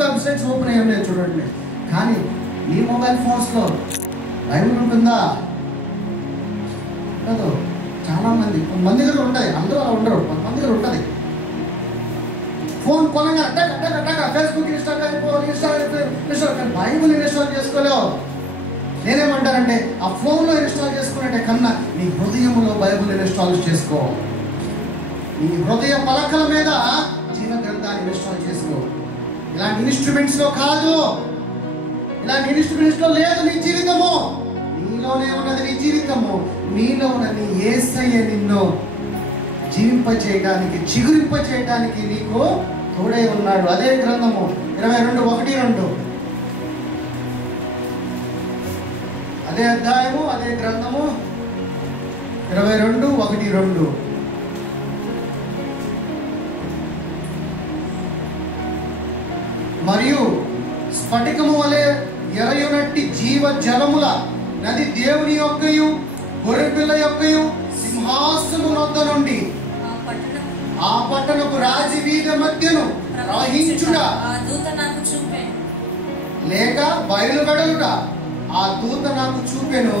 వెబ్సైట్స్ ఓపెన్ అయ్యి ఉన్నాయి చూడండి. కానీ ఈ మొబైల్ ఫోన్స్లో బైబిల్ ఉంటుందా? ఉండదు. చాలా మంది, కొంతమంది దగ్గర ఉంటాయి, అందరూ అలా ఉండరు, కొంతమంది దగ్గర ఉంటుంది. ఫోన్ కొనగా ఫేస్బుక్ ఇన్స్టాల్ బైబిల్ ఇన్స్టాల్ చేసుకోలేవు. నేనేమంటానంటే ఆ ఫోన్లో ఇన్స్టాల్ చేసుకునే కన్నా నీ హృదయంలో బైబిల్ ఇన్స్టాల్ చేసుకో. నీ హృదయ పలకల మీద జీవ గ్రంథాన్ని ఇన్స్టాల్ చేసుకో. ఇలాంటి ఇన్స్ట్రుమెంట్స్ లో కాదు, ఇలాంటి ఇన్స్ట్రుమెంట్స్ లో లేదు నీ జీవితము. నీలోనే ఉన్నది నీ జీవితము. నీలో ఉన్న నీ యేసయ్య నిన్ను జీవింప చేయడానికి, చిగురింప చేయడానికి నీకు తోడే ఉన్నాడు. అదే గ్రంథము 22:1-2, అదే అధ్యాయము, అదే గ్రంథము 22:1-2. మరియు స్ఫటికము వలె ఎరయునట్టి జీవ జలముల నది దేవుని యొక్కయు గొర్రెపిల్ల యొక్కయు సింహాసనము వద్ద నుండి ఆ పట్టణపు రాజవీధి మధ్యను ప్రవహించుట లేక బయలువెడలుట ఆ దూత నాకు చూపెను.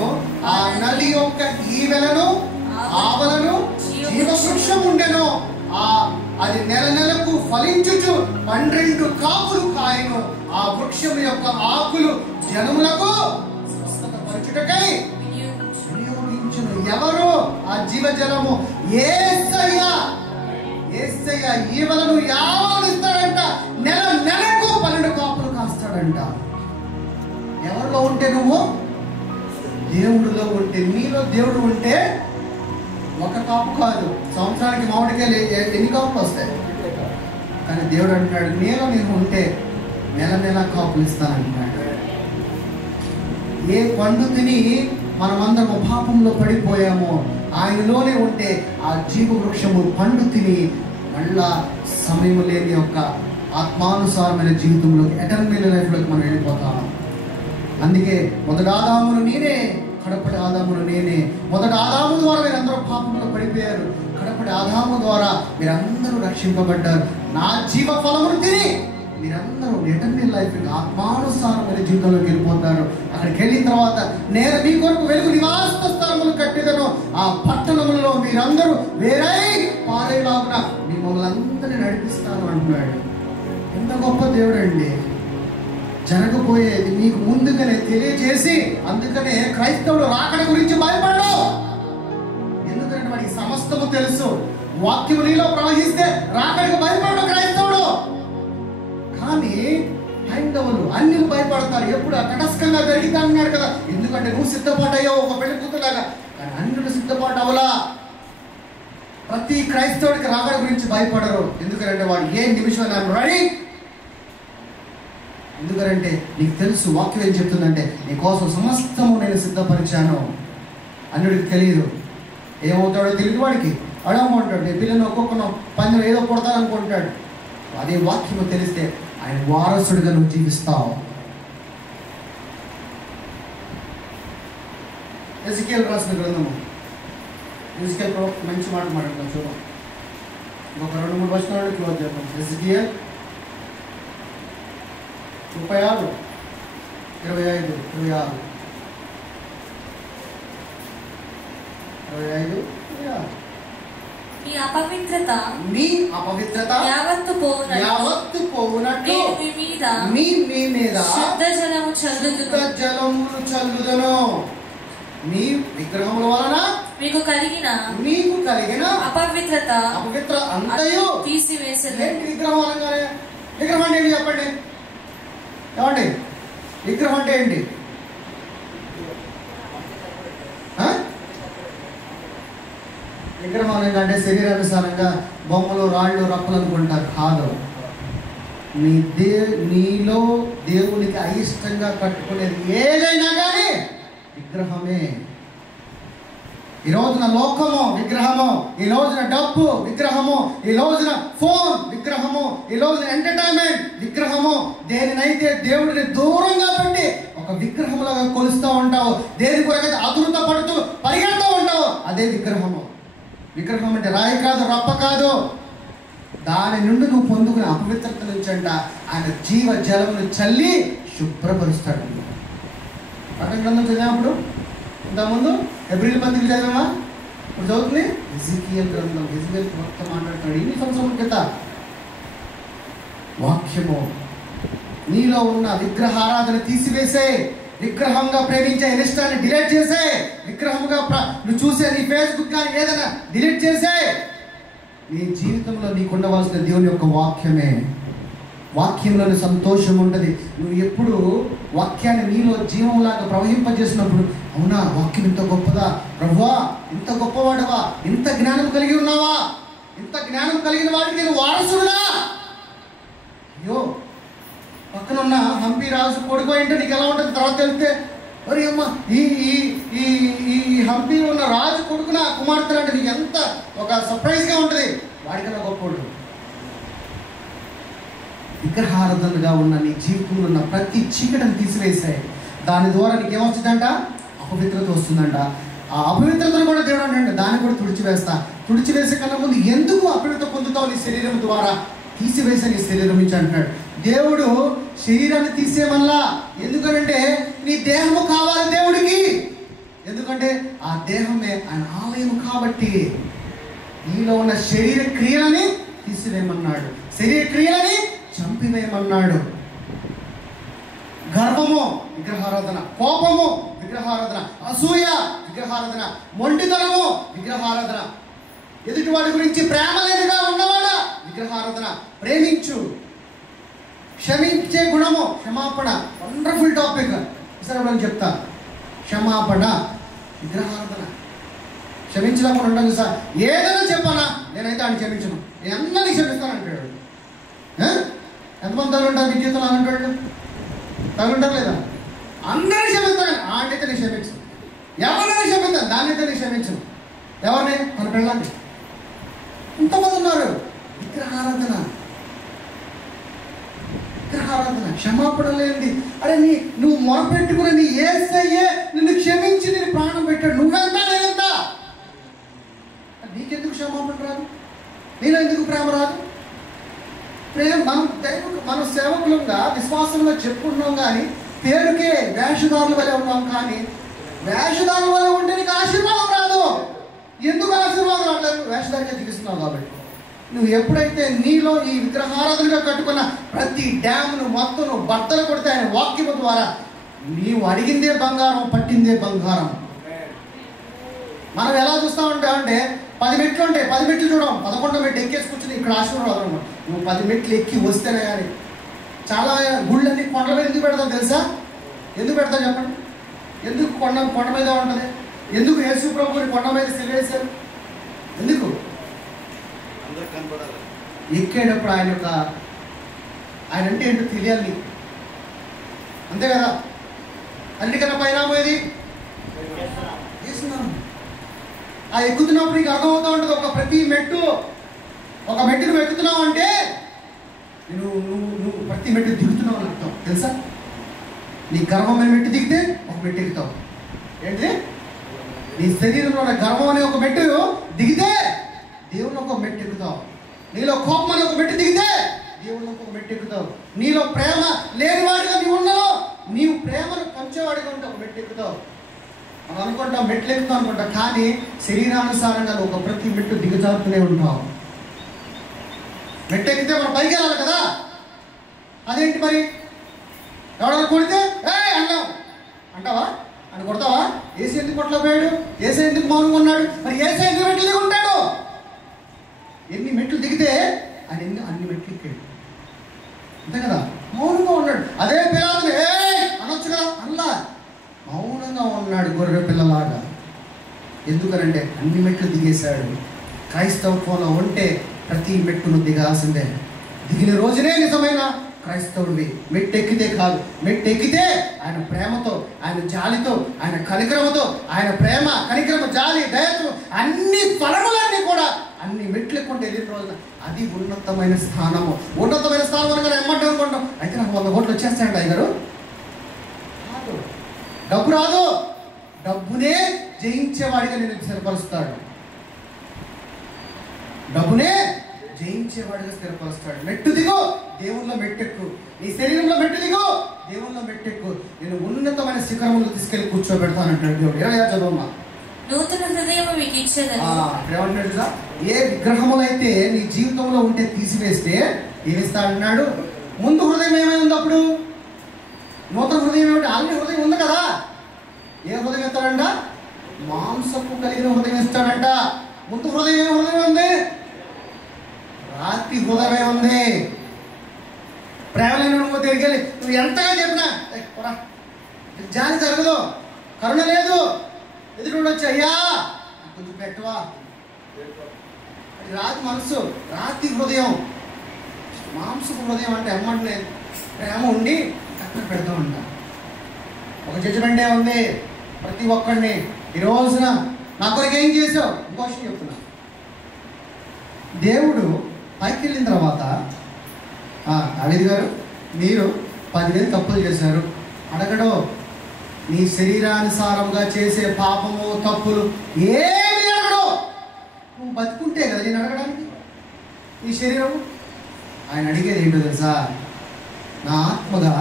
ఆ నది యొక్క ఈవెలను ఆవలను జీవవృక్షం ఉండెను. అది నెల నెలకు ఫలించుచు 12 కాపులు కాయను. ఆ వృక్షం యొక్క ఆకులు జనములకు స్వస్థత పరచుటకై వినియోగించును. ఎవరు ఆ జీవజలము? యేసయ్య. యేసయ్య ఈవలను యావలను ఇస్తాడంట. నెల నెలకు 12 కాపులు కాస్తాడంట. ఎవరిలో ఉంటే నువ్వు? దేవుడిలో ఉంటే. నీలో దేవుడు ఉంటే ఒక కాపు కాదు, సంవత్సరానికి మామిడికాయలు ఎన్ని కాపులు వస్తాయి? కానీ దేవుడు అంటున్నాడు, నేను ఉంటే నెల నెల కాపులు ఇస్తానంటున్నాడు. ఏ పండు తిని మనమందరం పాపంలో పడిపోయామో ఆయనలోనే ఉంటే ఆ జీవ వృక్షము పండు తిని మళ్ళా సమయం లేని యొక్క ఆత్మానుసారమైన జీవితంలోకి, ఎటర్నల్ లైఫ్లోకి మనం వెళ్ళిపోతాం. అందుకే మొదటి ఆదామును నేనే, కడపటి ఆదామును నేనే. మొదటి ఆదాము ద్వారా మీరందరూ పాపంలో పడిపోయారు, కడపటి ఆదాము ద్వారా మీరందరూ రక్షింపబడ్డారు. నా జీవ ఫలమును తిని మీరందరూ ఎటర్నల్ లైఫ్, ఆత్మానుసారమైన జీవితంలోకి వెళ్ళిపోతారు. అక్కడికి వెళ్ళిన తర్వాత నేను మీ కొరకు వెలుగు నివాస స్థలములు కట్టిదను. ఆ పట్టణములలో మీరందరూ వేరై పారేలాగున మిమ్మల్ని అందరినీ నడిపిస్తాను అంటున్నాడు. ఎంత గొప్ప దేవుడు అండి! జరగబోయేది మీకు ముందుగానే తెలియజేసి, అందుకనే క్రైస్తవుడు రాకడ గురించి భయపడడు. ఎందుకంటే వాడికి సమస్తము తెలుసు. వాక్యము నీలో ప్రవహిస్తే రాకడికి భయపడడు క్రైస్తవుడు. కానీ హైందవులు అన్ని భయపడతారు. ఎప్పుడు తటస్కంగా జరిగితే అన్నాడు కదా, ఎందుకంటే నువ్వు సిద్ధపాటయ్యో ఒక పెళ్లి కూతులాగా. కానీ అన్యుడు సిద్ధపాటు అవలా. ప్రతి క్రైస్తవుడికి రాకడ గురించి భయపడరు. ఎందుకంటే వాడు ఏ నిమిషం రెడీ. ఎందుకంటే నీకు తెలుసు వాక్యం ఏం చెప్తుందంటే, నీకోసం సమస్తము నేను సిద్ధపరిచాను. అన్యుడికి తెలియదు, ఏమవుతాడో తెలియదు. వాడికి అడగమంటాడు, నీ పిల్లలు ఒక్కొక్క పందెం ఏదో కొడతారనుకుంటాడు. అదే వాక్యము తెలిస్తే ఆయన వారసుడిగా నువ్వు జీవిస్తావు. ఎజికేల్ రాసిన గ్రంథము, ఎజికేల్ మంచి మాట మాట్లాడుతున్నాం. చూద్దాం, ఒక 2-3 వచనాలు క్లోజ్ చేద్దాం. ఎజికేల్ 36, 25, 26, 25, 26. మీ అపవిత్రత యావత్తు పోవునట్లు మీ మీద శుద్ధ జలము చల్లుదను. మీ విగ్రహముల వలన మీకు కలిగిన అపవిత్ర అంతయు తీసివేసెను. విగ్రహం అనగానే విగ్రహం అంటే ఏంటి చెప్పండి? ఏమండి విగ్రహం అంటే ఏంటి? విగ్రహం అనగానే శరీరానుసారంగా బొమ్మలు, రాళ్ళు, రప్పలు అనుకుంటారు. కాదు, నీలో దేవునికి అయిష్టంగా కట్టుకునేది ఏదైనా కానీ విగ్రహమే. ఈ రోజున లోకము విగ్రహము, ఈ రోజున డబ్బు విగ్రహము, ఈ రోజున ఫోన్ విగ్రహము, ఈ రోజున ఎంటర్టైన్మెంట్ విగ్రహము. దేనినైతే దేవుడిని దూరంగా పెట్టి ఒక విగ్రహంలాగా కొలుస్తూ ఉంటావు, దేని కొరకైతే అదురుత పడుతూ పరిగెడుతూ ఉంటావు, అదే విగ్రహము. విగ్రహం అంటే రాయి కాదు, రప్ప కాదు. దాని నుండి నువ్వు పొందుకునే అపవిత్రత నుంచి అంట ఆయన జీవ జలమును చల్లి శుభ్రపరుస్తాడు. పట్టణ గ్రంథం చదివినప్పుడు ఇంతకుముందు ఏప్రిల్ 10 చదివామా? ఇప్పుడు చదువుతుంది ఎజికియల్ గ్రంథం. ఎజికియల్ మొత్తం మాట్లాడుతున్నాడు ఇన్ని సంవత్సరం క్రితం. వాక్యము నీలో ఉన్న విగ్రహారాధన తీసివేసే, విగ్రహంగా ప్రేమించే ఇన్స్టాని డిలీట్ చేసే, విగ్రహంగా నువ్వు చూసే నీ ఫేస్బుక్ కానీ ఏదైనా డిలీట్ చేసే. నీ జీవితంలో నీకు ఉండవలసిన దేవుని యొక్క వాక్యమే. వాక్యంలోని సంతోషం ఉంటుంది. నువ్వు ఎప్పుడు వాక్యాన్ని నీలో జీవంలాగా ప్రవహింపజేసినప్పుడు, అవునా వాక్యం ఇంత గొప్పదా ప్రభువా, ఇంత గొప్పవాడవా, ఇంత జ్ఞానం కలిగి ఉన్నావా, ఇంత జ్ఞానం కలిగిన వాడికి నేను వారసుడునా. అయ్యో పక్కన ఉన్న హంపి రాజు కొడుకు ఏంటో నీకు ఎలా ఉంటుంది తర్వాత తెలిస్తే, మరి అమ్మ ఈ హంపి ఉన్న రాజు కొడుకున కుమార్తెలు అంటే నీకు ఎంత ఒక సర్ప్రైజ్గా ఉంటుంది. వాడికన్నా గొప్పవాడు. విగ్రహారాధనగా ఉన్న నీ జీవితంలో ఉన్న ప్రతి చీకటిని తీసివేసాయి. దాని ద్వారా నీకు ఏమొస్తుందంట? అపవిత్రత వస్తుందంట. ఆ అపవిత్రతను కూడా దేవుడు అంటే దాన్ని కూడా తుడిచివేస్తా. తుడిచివేసే కన్నా ముందు ఎందుకు అపవిత్రత పొందుతావు? నీ శరీరం ద్వారా తీసివేసే నీ శరీరం నుంచి అంటున్నాడు. దేవుడు శరీరాన్ని తీసేయమల్లా. ఎందుకంటే నీ దేహము కావాలి దేవుడికి. ఎందుకంటే ఆ దేహమే ఆయన ఆలయం కాబట్టి నీలో ఉన్న శరీర క్రియలని తీసివేయమన్నాడు, శరీర క్రియలని చంపివేయమన్నాడు. గర్వము విగ్రహారాధన, కోపము విగ్రహారాధన, అసూయ విగ్రహారాధన, మొండితనము విగ్రహారాధన, ఎదుటివాడి గురించి ప్రేమ లేదుగా ఉన్నవాడా విగ్రహారాధన. ప్రేమించు, క్షమించే గుణము, క్షమాపణ. Wonderful topic. సరే నేను చెప్తా. క్షమాపణ విగ్రహారాధన. క్షమించలేకుండా ఉండదు సార్. ఏదైనా చెప్పానా నేనైతే ఆయన క్షమించను, నేను అందరినీ క్షమిస్తాను అంటాడు. ఎంతమంది తగులుంటారు మీ జీవితంలో అంటాడు? తగులుంటారు లేదా? అందరినీ క్షమిస్తాను. ఆడైతే నేను క్షమించను. ఎవరైనా క్షమిస్తాను, దాన్ని అయితే నేను క్షమించను. ఎవరిని? మన పిల్లల్ని. ఇంతమంది ఉన్నారు. విగ్రహారాధన, విగ్రహారాధన. క్షమాపణ లేనిది. అరే నువ్వు మొరపెట్టుకుని నీ యేసయ్యే నిన్ను క్షమించి నేను ప్రాణం పెట్టాడు. నువ్వెంత నేనెంత? నీకెందుకు క్షమాపణ రాదు? నేను ఎందుకు ప్రేమ రాదు? ప్రేమ మనం సేవకులంగా విశ్వాసంగా చెప్పుకున్నాం, కానీ పేరుకే వేషధారుల వలె ఉన్నాం. కానీ వేషధారుల వలె ఉంటే నీకు ఆశీర్వాదం రాదు. ఎందుకు ఆశీర్వాదం రావట్లేదు? వేషధారిగా జీవిస్తున్నావు కాబట్టి. నువ్వు ఎప్పుడైతే నీలో ఈ విగ్రహారాధనగా కట్టుకున్న ప్రతి డ్యామ్ను మొత్తం నువ్వు బట్టలు కొడితే ఆయన వాక్యము ద్వారా నీవు అడిగిందే బంగారం, పట్టిందే బంగారం. మనం ఎలా చూస్తామంటే అంటే 10 మెట్లు ఉంటాయి, 10 మెట్లు చూడం, 11వ మెట్లు ఎక్కేసి కూర్చుని ఇక్కడ ఆశీర్వాదం. నువ్వు 10 మెట్లు ఎక్కి వస్తేనే కానీ. చాలా గుళ్ళన్నీ కొండల మీద ఎందుకు పెడతావు తెలుసా? ఎందుకు పెడతావు చెప్పండి? ఎందుకు కొండ మీద ఉంటుంది? ఎందుకు యేసు ప్రభువుని కొండ మీద సిలువేశారు? ఎందుకు? ఎక్కేటప్పుడు ఆయన అంటే ఏంటో తెలియాలి, అంతే కదా? అన్నిటికన్నా పైన పోయేది చేస్తున్నాను. ఆ ఎక్కుతున్నప్పుడు నీకు అర్థమవుతూ ఉంటుంది. ప్రతి మెట్టు నువ్వు ఎక్కుతున్నావు అంటే నువ్వు ప్రతి మెట్టు దిగుతున్నావు అని అర్థం తెలుసా? నీ గర్వమైన మెట్టు దిగితే ఒక మెట్టు ఎక్కుతావు. ఏంటి? నీ శరీరంలో గర్వం అనే ఒక మెట్టు దిగితే దేవుని ఒక మెట్టు ఎక్కుతావు. నీలో కోపం అనే ఒక మెట్టు దిగితే దేవుని ఒక మెట్టు ఎక్కుతావు. నీలో ప్రేమ లేనివాడిగా నీవు ఉన్నావు, నీవు ప్రేమను పంచేవాడిగా ఉంటావు, ఒక మెట్టు ఎక్కుతావు. మనం అనుకుంటాం మెట్లు ఎక్కుతాం అనుకుంటాం, కానీ శరీరానుసారంగా ఒక ప్రతి మెట్టు దిగుతారుతూనే ఉంటావు. మెట్టు ఎక్కితే మనం పైకి వెళ్ళాలి కదా. అదేంటి మరి? ఎవడన్నా కొడితే అన్నావు అంటావా? అని కొడతావా? ఏసీ ఎందుకు కొట్టలేకపోయాడు? ఏసీ ఎందుకు మౌనంగా ఉన్నాడు? మరి ఏసీ ఎన్ని మెట్లు దిగి ఉంటాడు? ఎన్ని మెట్లు దిగితే ఆయన అన్ని మెట్లు ఎక్కాడు, అంతే కదా? మౌనంగా ఉన్నాడు. అదే పిల్లలు అనొచ్చు కదా, అల్లా మౌనంగా ఉన్నాడు గొర్రె పిల్లలాగా. ఎందుకనంటే అన్ని మెట్లు దిగేశాడు. క్రైస్తవంలో ఉంటే ప్రతి మెట్టును దిగాల్సిందే. దిగిన రోజునే నిజమైన క్రైస్తవుడివి. మెట్టు ఎక్కితే కాదు, మెట్టు ఎక్కితే ఆయన ప్రేమతో, ఆయన జాలితో, ఆయన కనికరమతో, ఆయన ప్రేమ, కనికరమ, జాలి, దయతో అన్ని ఫలములన్నీ కూడా అన్ని మెట్లు ఎక్కుంటే వెళ్ళిన రోజున అది ఉన్నతమైన స్థానము. ఉన్నతమైన స్థానం అనగానే ఏమంటారు అనుకుంటాం, అయితే నాకు 100 కోట్లు వచ్చేస్తాయండి అయ్యగారు. రాదు, డబ్బు రాదు. డబ్బునే జయించేవాడిగా నేను స్థిరపరుస్తాడు. డబ్బునే జయించేవాడిగా స్థిరపరుస్తాడు. మెట్టు దిగు, దేవుళ్ళో మెట్టెక్కు. నీ శరీరంలో మెట్టు దిగు, దేవుళ్ళో మెట్టెక్కు. నేను ఉన్నతమైన శిఖరములు తీసుకెళ్లి కూర్చోబెడతానంటాడు దేవుడు. 20 చదువుమా. నూతన హృదయం మీకు ఇచ్చేదను. ఏ విగ్రహములైతే నీ జీవితంలో ఉంటే తీసివేస్తే ఏమిస్తాడన్నాడు? ముందు హృదయం ఏమై ఉంది అప్పుడు? నూతన హృదయం ఏమిటి? ఆల్రెడీ హృదయం ఉంది కదా. ఏ హృదయం ఇస్తాడంట? మాంసపు కలిగిన హృదయం ఇస్తాడంట. ముందు హృదయం ఏ హృదయం ఉంది? రాతి హృదయమే ఉంది. ప్రేమలేని నువ్వు తిరిగి నువ్వు ఎంతగా చెప్పినా జాలి జరగదు, కరుణ లేదు. ఎదురుండొచ్చు, అయ్యా కొంచెం పెట్టవా. రాతి మనసు, రాతి హృదయం. మాంసపు హృదయం అంటే ఎమ్మంటే ప్రేమ ఉండి అక్కడ పెడతామంట. ఒక జడ్జిమెంటే ఉంది ప్రతి ఒక్కడిని. ఈ రోజున నా కొరకు ఏం చేసావు? ఇంకోసం చెప్తున్నా. దేవుడు పైకి వెళ్ళిన తర్వాత అవిధి గారు మీరు 10,000 తప్పులు చేశారు అడగడు. నీ శరీరానుసారంగా చేసే పాపము, తప్పులు ఏమి అడగడు. నువ్వు బతుకుంటే కదా నేను అడగడానికి. నీ శరీరం ఆయన అడిగేది ఏంటో తెలుసా? నా ఆత్మగా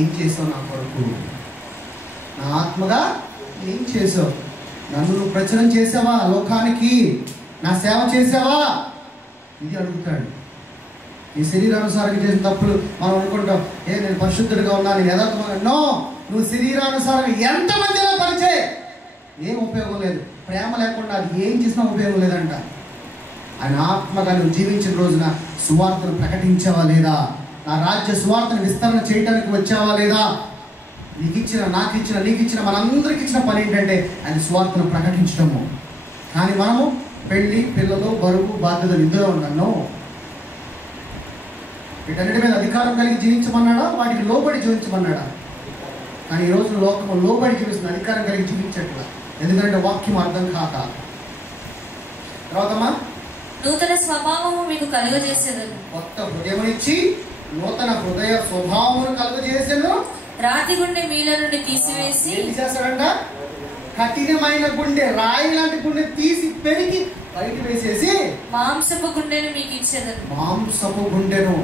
ఏం చేసావు నా కొరకు? నా ఆత్మగా ఏం చేసావు? నన్ను నువ్వు ప్రచురం చేసావా లోకానికి? నా సేవ చేసావా? ఇది అడుగుతాడు. నీ శరీరానుసారంగా చేసిన తప్పులు మనం అనుకుంటాం, నేను పరిశుద్ధుడిగా ఉన్నా, నేను యథార్థంగా. నో, నువ్వు శరీరానుసారంగా ఎంతమందిలో పనిచేయి, ఏం ఉపయోగం లేదు. ప్రేమ లేకుండా అది ఏం చేసినా ఉపయోగం లేదంట. ఆయన ఆత్మగా నువ్వు జీవించిన రోజున సువార్తను ప్రకటించావా లేదా? నా రాజ్య సువార్తను విస్తరణ చేయడానికి వచ్చావా లేదా? నీకు ఇచ్చిన, నాకు ఇచ్చిన, నీకు ఇచ్చిన, మనందరికి ఇచ్చిన పని ఏంటంటే ఆయన సువార్తను ప్రకటించడము. కానీ మనము పెళ్ళి, పిల్లలు, బరువు, బాధ్యతలు ఇందులో ఉన్నాను. వీటన్నిటి మీద అధికారం కలిగి జీవించమన్నాడా? వాటికి లోబడి జీవించమన్నాడా? కానీ ఈరోజు లోకము లోబడి జీవిస్తుంది, అధికారం కలిగి జీవించట్లా. ఎందుకంటే వాక్యం అర్థం కాక. తర్వాతమ్మా, నూతన స్వభావము మీకు కలుగజేసేదను. కొత్త హృదయం ఇచ్చి నూతన హృదయ స్వభావమును కలుగజేసేను. రాతి గుండె మీలో నుండి తీసివేసి చేస్తాడంట. కఠినమైన గుండె, రాయి లాంటి గుండె తీసి పెరిగి బయట వేసేసి మాంసపు గుండెను మీకు ఇచ్చేదను. మాంసపు గుండెను,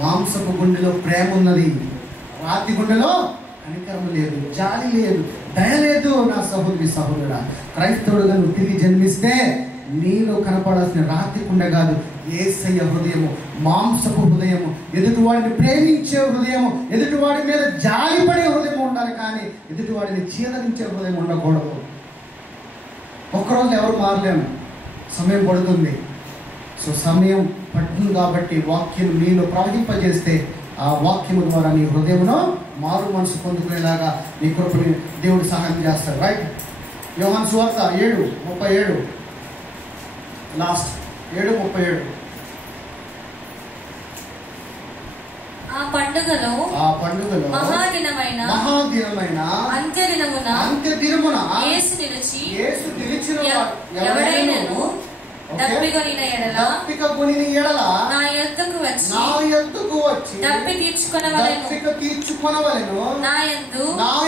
మాంసపు గుండెలో ప్రేమ ఉన్నది, రాతి గుండెలో కనికరం లేదు, జాలి లేదు, దయ లేదు. నా సహోదరి సహోదరుడా, క్రైస్తవుడుగా నువ్వు తిరిగి జన్మిస్తే నీలో కనపడాల్సిన రాతి గుండె కాదు, యేసయ్య హృదయము మాంసపు హృదయము, ఎదుటివాడిని ప్రేమించే హృదయము, ఎదుటివాడి మీద జాలిపడే హృదయం ఉండాలి, కానీ ఎదుటివాడిని చీదరించే హృదయం ఉండకూడదు. ఒక్కరోజు ఎవరు మారలేము, సమయం పడుతుంది. సో సమయం పడుతుంది కాబట్టి వాక్యం నీలో ప్రవహింపజేస్తే ఆ వాక్యము ద్వారా నీ హృదయమును మారు మనసు పొందుకునేలాగా నీ కృపని దేవుడు సహాయం చేస్తాడు. రైట్? యోహాను సువార్త 7:37 లాస్ట్ 7:37. ఆ పండుగలో మహాదినమైన అంత్యదినమున యేసు నిలిచిన ఎవడైనను దప్పికొనిన ఎడల నా యొద్దకు వచ్చి దప్పి తీర్చుకొనవలెను. నా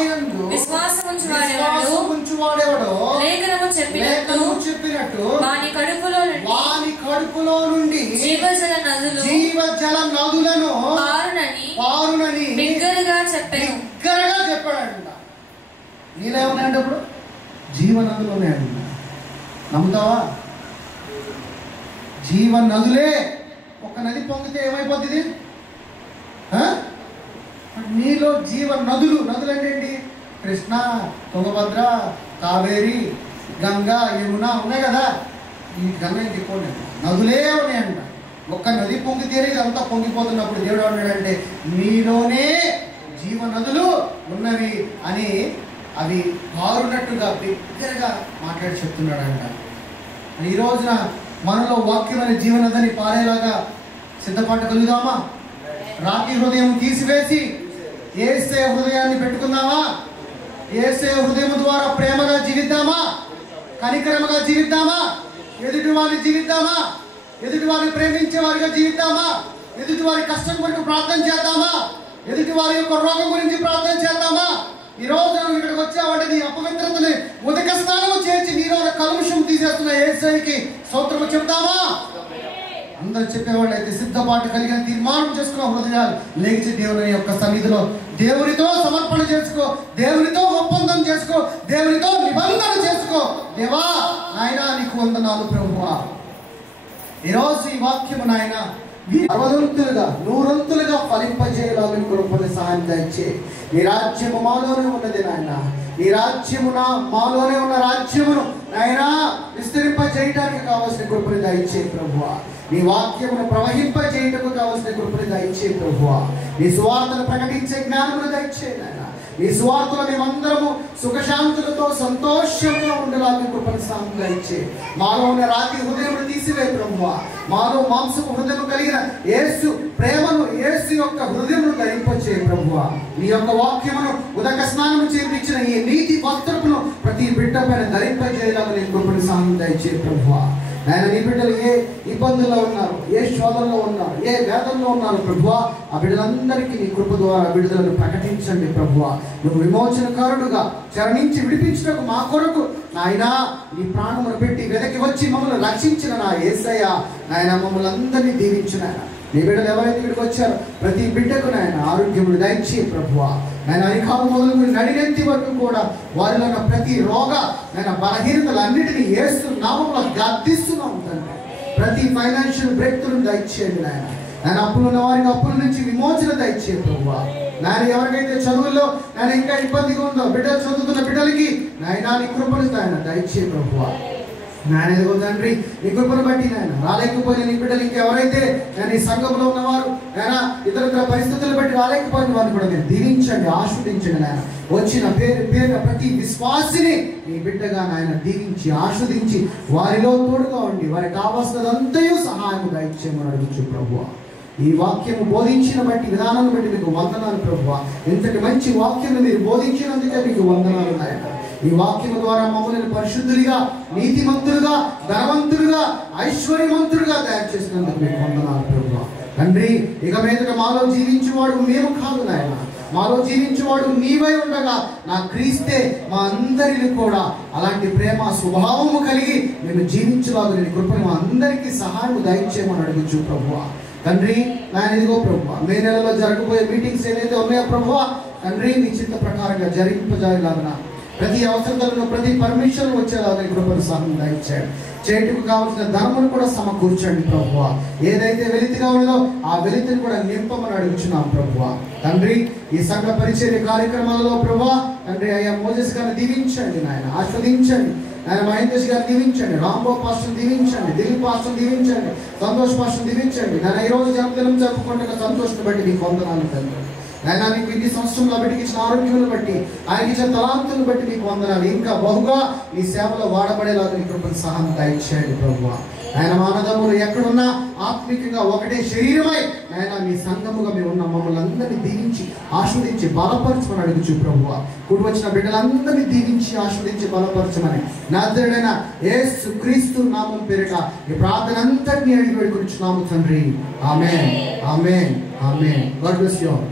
యందు విశ్వాసముంచువాడెవడో లేఖనము చెప్పినట్టు వాని కడుపులో నుండి జీవజల నదులను పారునని బిగ్గరగా చెప్పాడంట. నీలో ఉన్నాయంటే అప్పుడు జీవనదులోనే అంట. నమ్ముతావా? జీవ నదులే. ఒక నది పొంగితే ఏమైపోతుంది? నీలో జీవ నదులు అంటే ఏంటి? కృష్ణ, తుంగభద్ర, కావేరి, గంగా, యమున ఉన్నాయి కదా. ఈ గంగా ఇంక ఎక్కువ నదులే ఉన్నాయంట. ఒక్క నది పొంగితేనే ఇదంతా పొంగిపోతున్నప్పుడు దేవుడు అన్నాడంటే నీలోనే జీవ నదులు ఉన్నవి అని, అవి పారునట్టుగా బిగ్గరగా మాట్లాడి చెప్తున్నాడంట. ఈ రోజున మనలో వాక్యం అనే జీవనదని పారేలాగా సిద్ధపడగలుగుదామా? రాతి హృదయం తీసివేసి యేసయ్య హృదయాన్ని పెట్టుకుందామా? యేసయ్య హృదయం ద్వారా ప్రేమగా జీవిద్దామా? కనికరముగా జీవిద్దామా? ఎదుటి వారిని జీవిద్దామా? ఎదుటి వారిని ప్రేమించే వారిగా జీవిద్దామా? ఎదుటి వారి కష్టం కొరకు ప్రార్థన చేద్దామా? ఎదుటి వారి యొక్క రోగం గురించి ప్రార్థన చేద్దామా? ఈ రోజు నువ్వు ఇక్కడికి వచ్చావంటే నీ అపవిత్రతని ఉదక స్నానము చేర్చి నీలో కలుషం తీసేస్తున్న యేసయ్యకి స్తోత్రము చెప్తామా? అందరూ చెప్పేవాళ్ళు అయితే సిద్ధపాటు కలిగిన తీర్మానం చేసుకో. హృదయాలు లేచి దేవుని యొక్క సన్నిధిలో దేవునితో సమర్పణ చేసుకో, దేవునితో ఒప్పందం చేసుకో, దేవునితో నిబంధన చేసుకో. దేవా నాయనా నీకు వందనాలు ప్రభువా. ఈరోజు ఈ వాక్యము నాయన 60 100 ఫలింపజేయాలని కృపను సహాయం దయచే. నీ రాజ్యము మాలోనే ఉన్నది నాయన. నీ రాజ్యమున మాలోనే ఉన్న రాజ్యమును నాయన విస్తరింపజేయడానికి కావాల్సిన కృపను దయచే ప్రభువా. నీ వాక్యమును ప్రవహింపజేయటకు కావాల్సిన కృపను దయచే ప్రభువా. నీ సువార్తను ప్రకటించే జ్ఞానమును దయచే నాయన. నీ సువార్తలో మేమందరము సుఖశాంతులతో సంతోషంగా ఉండేలాగా కృపను సహాయం దయచే. మాలో ఉన్న రాతి హృదయమును తీసివే ప్రభువా. మాలో మాంసపు హృదయం కలిగిన యేసు ప్రేమను, యేసు యొక్క హృదయమును ధరింపచే ప్రభువా. నీ యొక్క వాక్యమును ఉదక స్నానము చేయించిన ఈ నీతి వస్త్రమును ప్రతి బిడ్డ పైన ధరింపజేయడానికి నీ కృపను సహాయం దయచే ప్రభువా. ఆయన నీ బిడ్డలు ఏ ఇబ్బందుల్లో ఉన్నారు, ఏ శోధనలో ఉన్నారు, ఏ వేదనలో ఉన్నారు ప్రభువా, ఆ బిడ్డలందరికీ నీ కృప ద్వారా విడుదలను ప్రకటించండి ప్రభువా. నువ్వు విమోచనకారుడుగా చరణించి విడిపించడానికి మా కొరకు నాయన నీ ప్రాణమును పెట్టి వెనక్కి వచ్చి మమ్మల్ని రక్షించిన నా యేసయ్య నాయన మమ్మల్ని అందరినీ దీవించిన నీ బిడ్డలు ఎవరైతే ఇక్కడికి వచ్చారో ప్రతి బిడ్డకు నాయన ఆరోగ్యములు దయచే ప్రభువా. నేను అరికాలు మొదలు నడినెత్తి వరకు కూడా వారిలో ఉన్న ప్రతి రోగ నేను బలహీనతలన్నిటినీ యేసు నామములో గద్దిస్తున్నాం తండ్రి. ప్రతి ఫైనాన్షియల్ బ్రేక్ త్రూ దయచేయండి నాయన. నేను అప్పులు ఉన్న వారికి అప్పుల నుంచి విమోచన దయచే ప్రభువా. నేను ఎవరికైతే చదువుల్లో నేను ఇంకా ఇబ్బందిగా ఉందో బిడ్డలు చదువుతున్న బిడ్డలకి నాయన నీ కృపను నాయన దయచే ప్రభువా. నాయన ఎదుగో తండ్రి నీ కృపను బట్టి నాయన రాలేకపోయిన నీ బిడ్డలు ఇంకెవరైతే నేను ఈ సంఘంలో ఉన్నవారు నాయన ఇతర పరిస్థితులు బట్టి రాలేకపోయిన వారిని కూడా మీరు దీవించండి, ఆస్వాదించండి నాయన. వచ్చిన పేరు ప్రతి విశ్వాసిని నీ బిడ్డగా నాయన దీవించి ఆస్వాదించి వారిలో తోడుగా ఉండి వారికి కావాల్సినదంతయు సహాయం దయచేయమని అడుగుచు ప్రభువా. ఈ వాక్యము బోధించిన బట్టి విధానాన్ని బట్టి మీకు వందనాలు ప్రభువా. ఇంతటి మంచి వాక్యం మీరు బోధించినందుకే మీకు వందనాలు నాయన. ఈ వాక్యము ద్వారా మమ్మల్ని పరిశుద్ధులుగా, నీతిమంతులుగా, ధనవంతులుగా, ఐశ్వర్యవంతులుగా తయారు చేసినందుకు మీకు వందనాలు ప్రభువా. తండ్రి ఇక మీదట మాలో జీవించేవాడు మేము కాదు నాయన, మాలో జీవించేవాడు నీవై ఉండగా నా క్రీస్తే మా అందరిని కూడా అలాంటి ప్రేమ స్వభావము కలిగి మేము జీవించలాగా నీ కృపను మా అందరికీ సహాయం దయచేయమని అడుగుచు ప్రభువా. తండ్రి నాయన ఇదిగో ప్రభువా మే నెలలో జరగబోయే మీటింగ్స్ ఏదైతే ఉన్నాయో ప్రభువా తండ్రి నీ చిత్త ప్రకారంగా జరిగింపజేయాలన్నా ప్రతి అవసరతలను ప్రతి పర్మిషన్ వచ్చేలాగా ఈ కృపను సహాయం దయచేయండి. చేటుకు కావాల్సిన ధనమును కూడా సమకూర్చండి ప్రభువా. ఏదైతే వెలితిగా ఉన్నదో ఆ వెలితిని కూడా నింపమని అడుగుచున్నాం ప్రభువా. తండ్రి ఈ సంఘ పరిచర్య కార్యక్రమాలలో ప్రభువా తండ్రి అయ్యా మోజెస్ గారిని దీవించండి నాయన, ఆస్వాదించండి ఆయన. మహేంద్ర గారిని దీవించండి, రాంబాబు పాస్టర్ని దీవించండి, దిలీప్ పాస్టర్ని దీవించండి, సంతోష్ పాస్టర్ని దీవించండి. నేను ఈ రోజు జన్మదినం జరుపుకుంటున్న సంతోషాన్ని బట్టి నీకు వందనాలు తండ్రి. ఆయన నీకు ఇన్ని సంవత్సరంలో బిడ్డకి ఇచ్చిన ఆరోగ్యాలను బట్టి, ఆయన ఇచ్చిన తలాంతులను బట్టి నీకు వందనాలు. ఇంకా బహుగా నీ సేవలో వాడబడేలాగా నీ కృపను సహాయం దయచేయండి ప్రభువా. ఆయన మానదములు ఎక్కడున్నా ఆత్మికంగా ఒకటే శరీరమై ఆయన నీ సంఘముగా మేము ఉన్న మమ్మల్ని అందరినీ దీవించి ఆస్వాదించి బలపరచమని అడుగుచు ప్రభువా. కూడి వచ్చిన బిడ్డలందరినీ దీవించి ఆస్వాదించి బలపరచమని నజరేయుడైన యేసు క్రీస్తు నామం పేరిట ఈ ప్రార్థన అంతటినీ అడిగి వేడుకొనుచున్నాము తండ్రి. Amen, amen, amen. God bless you all.